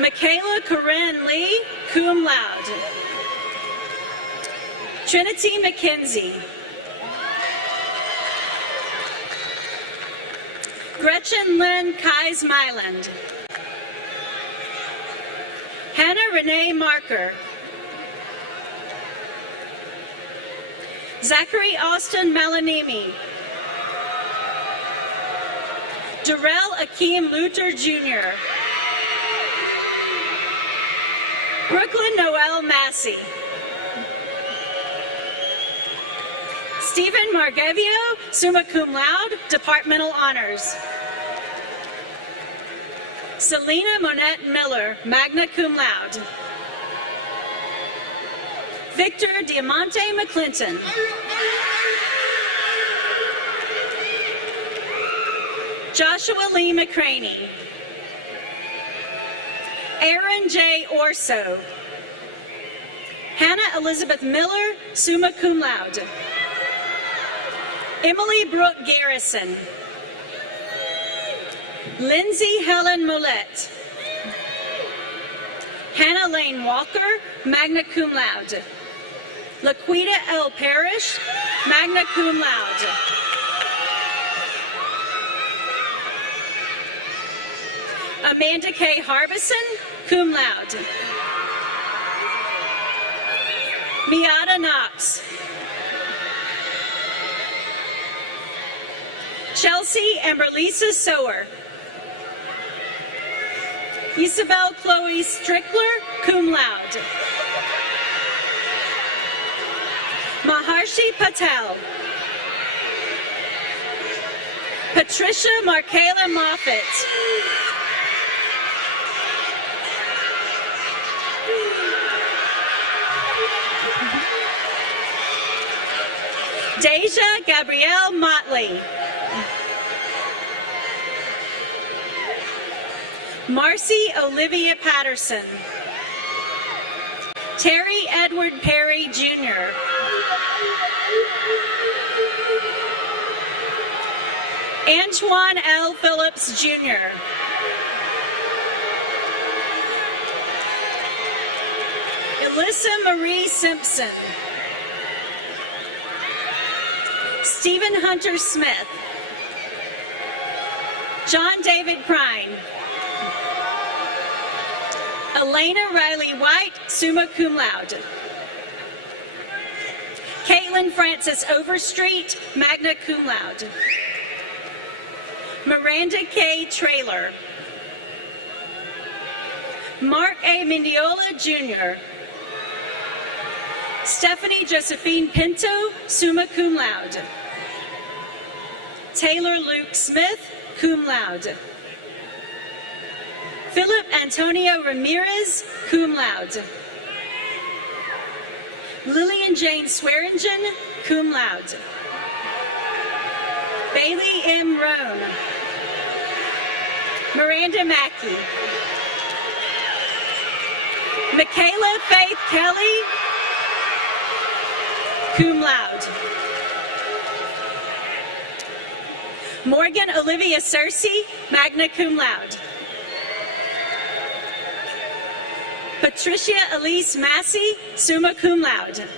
Michaela Corinne Lee, cum laude. Trinity McKenzie. Gretchen Lynn Kais-Myland. Hannah Renee Marker. Zachary Austin Malanimi. Darrell Akeem Luther Jr. Brooklyn Noel Massey. Stephen Margevio, summa cum laude, departmental honors. Selena Monette Miller, magna cum laude. Victor Diamante McClinton. Joshua Lee McCraney. Aaron J. Orso. Hannah Elizabeth Miller, summa cum laude. Emily Brooke Garrison. Lindsay Helen Mollett. Hannah Lane Walker, magna cum laude. Laquita L. Parrish, magna cum laude. Amanda K. Harbison, cum laude. Miata Knox. Chelsea Amberlisa Sower. Isabel Chloe Strickler, cum laude. Maharshi Patel. Patricia Markayla Moffitt. Deja Gabrielle Motley. Marcy Olivia Patterson. Terry Edward Perry, Jr. Antoine L. Phillips, Jr. Alyssa Marie Simpson. Stephen Hunter Smith. John David Prine. Elena Riley White, summa cum laude. Caitlin Francis Overstreet, magna cum laude. Miranda K. Traylor. Mark A. Mendiola, Jr. Stephanie Josephine Pinto, summa cum laude. Taylor Luke Smith, cum laude. Philip Antonio Ramirez, cum laude. Lillian Jane Swearingen, cum laude. Bailey M. Roan. Miranda Mackey. Michaela Faith Kelly, cum laude. Morgan Olivia Searcy, magna cum laude. Patricia Elise Massey, summa cum laude.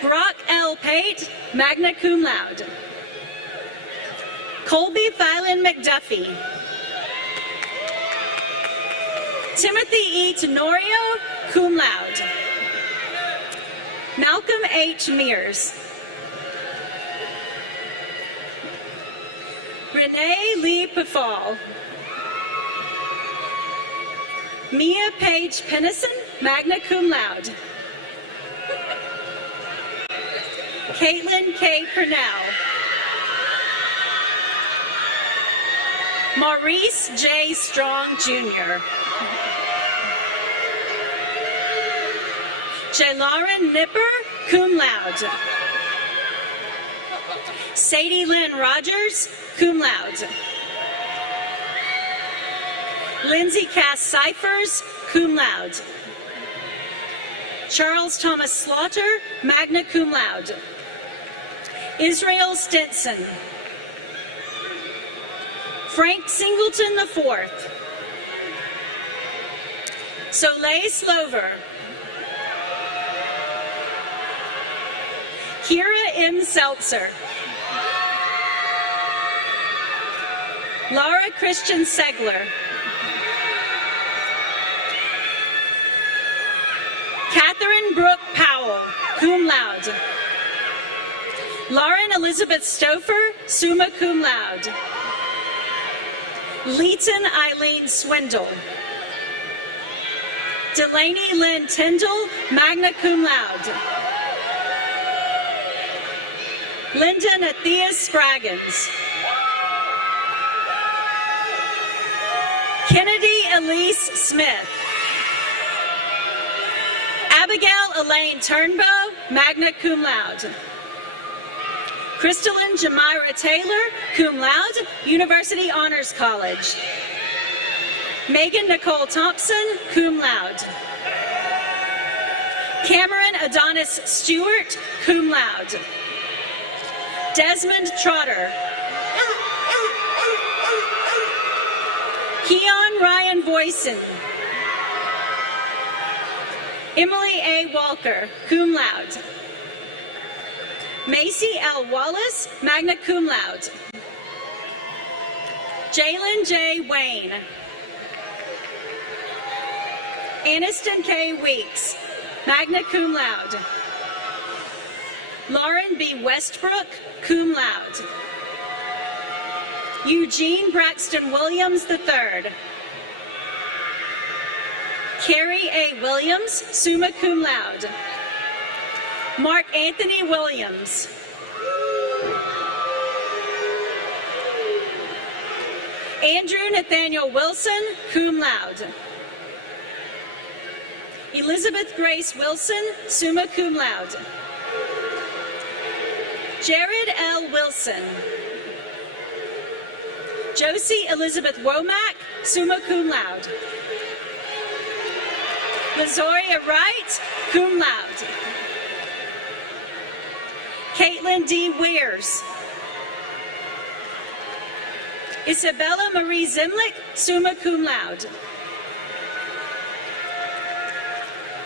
Brock L. Pate, magna cum laude. Colby Phylon McDuffie. Timothy E. Tenorio, cum laude. Malcolm H. Mears. Renee Lee Pafal. Mia Page Pennison, magna cum laude. Caitlin K. Purnell. Maurice J. Strong, Jr. Jalauren Nipper, cum laude. Sadie Lynn Rogers, cum laude. Lindsay Cass Cyphers, cum laude. Charles Thomas Slaughter, magna cum laude. Israel Stinson. Frank Singleton IV. Soleil Slover. Kira M. Seltzer. Laura Christian Segler. Catherine Brooke Powell, cum laude. Lauren Elizabeth Stouffer, summa cum laude. Leighton Eileen Swindle. Delaney Lynn Tyndall, magna cum laude. Linda Nathia Spraggins. Kennedy Elise Smith. Abigail Elaine Turnbow, magna cum laude. Crystalline Jamira Taylor, cum laude, University Honors College. Megan Nicole Thompson, cum laude. Cameron Adonis Stewart, cum laude. Desmond Trotter. Keon Ryan Voisin. Emily A. Walker, cum laude. Macy L. Wallace, magna cum laude. Jalen J. Wayne. Aniston K. Weeks, magna cum laude. Lauren B. Westbrook, cum laude. Eugene Braxton Williams III. Carrie A. Williams, summa cum laude. Mark Anthony Williams. Andrew Nathaniel Wilson, cum laude. Elizabeth Grace Wilson, summa cum laude. Jared L. Wilson. Josie Elizabeth Womack, summa cum laude. Lazoria Wright, cum laude. Caitlin D. Weirs. Isabella Marie Zimlick, summa cum laude.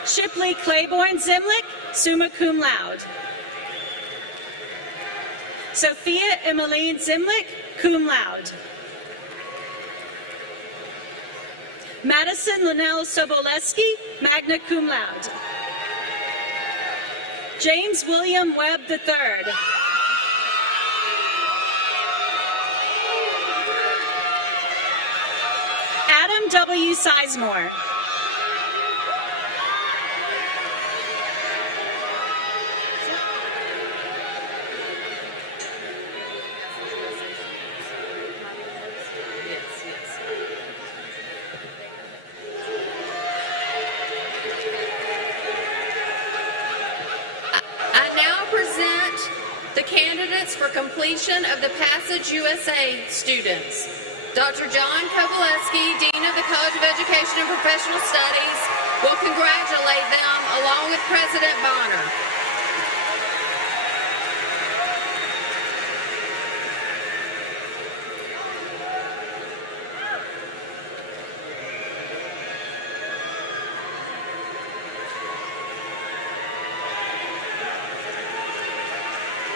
Shipley Claiborne Zimlick, summa cum laude. Sophia Emmeline Zimlick, cum laude. Madison Linnell Soboleski, magna cum laude. James William Webb III. Adam W. Sizemore. For completion of the Passage USA students. Dr. John Kovalevsky, Dean of the College of Education and Professional Studies, will congratulate them along with President Bonner.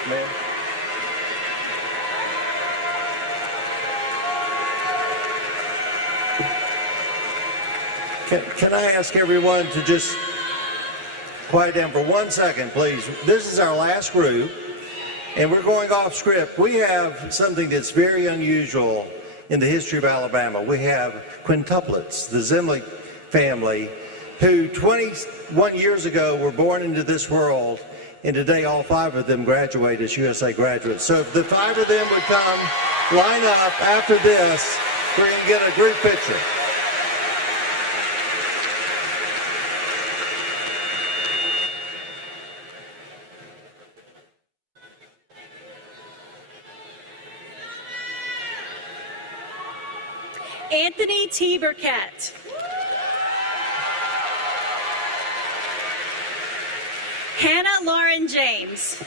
Ma'am. Can I ask everyone to just quiet down for 1 second, please? This is our last group, and we're going off script. We have something that's very unusual in the history of Alabama. We have quintuplets, the Zimlick family, who 21 years ago were born into this world, and today all 5 of them graduate as USA graduates. So if the 5 of them would come, line up after this, we're going to get a group picture. Anthony T. Burkett. Hannah Lauren James.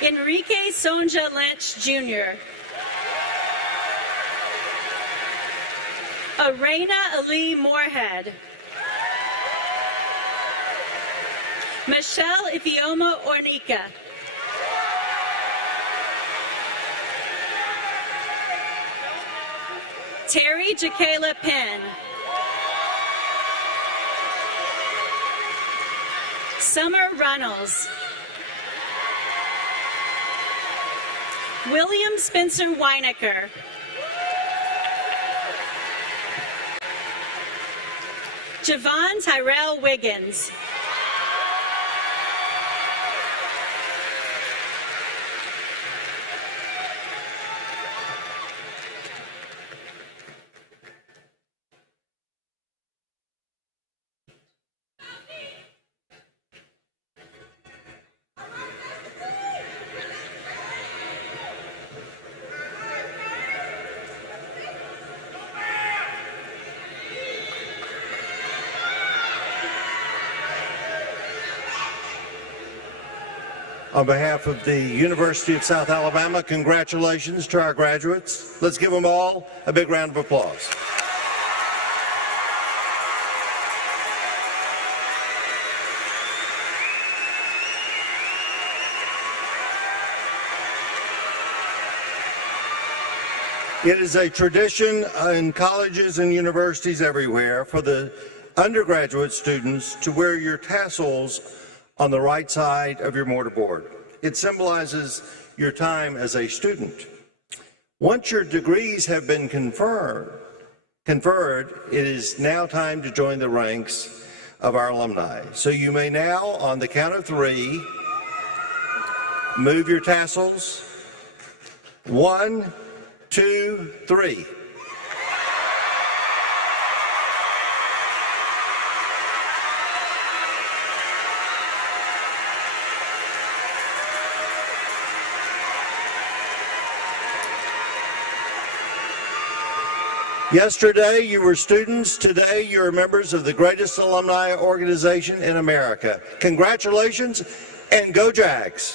Enrique Sonja Lynch, Jr. Arena Ali Moorhead. Michelle Ifioma Ornica. Mary Jacayla Penn. Summer Runnels. William Spencer Weinecker. Javon Tyrell Wiggins. On behalf of the University of South Alabama, congratulations to our graduates. Let's give them all a big round of applause. It is a tradition in colleges and universities everywhere for the undergraduate students to wear your tassels on the right side of your mortarboard. It symbolizes your time as a student. Once your degrees have been conferred, it is now time to join the ranks of our alumni. So you may now, on the count of 3, move your tassels. 1, 2, 3. Yesterday, you were students. Today, you're members of the greatest alumni organization in America. Congratulations, and go Jags!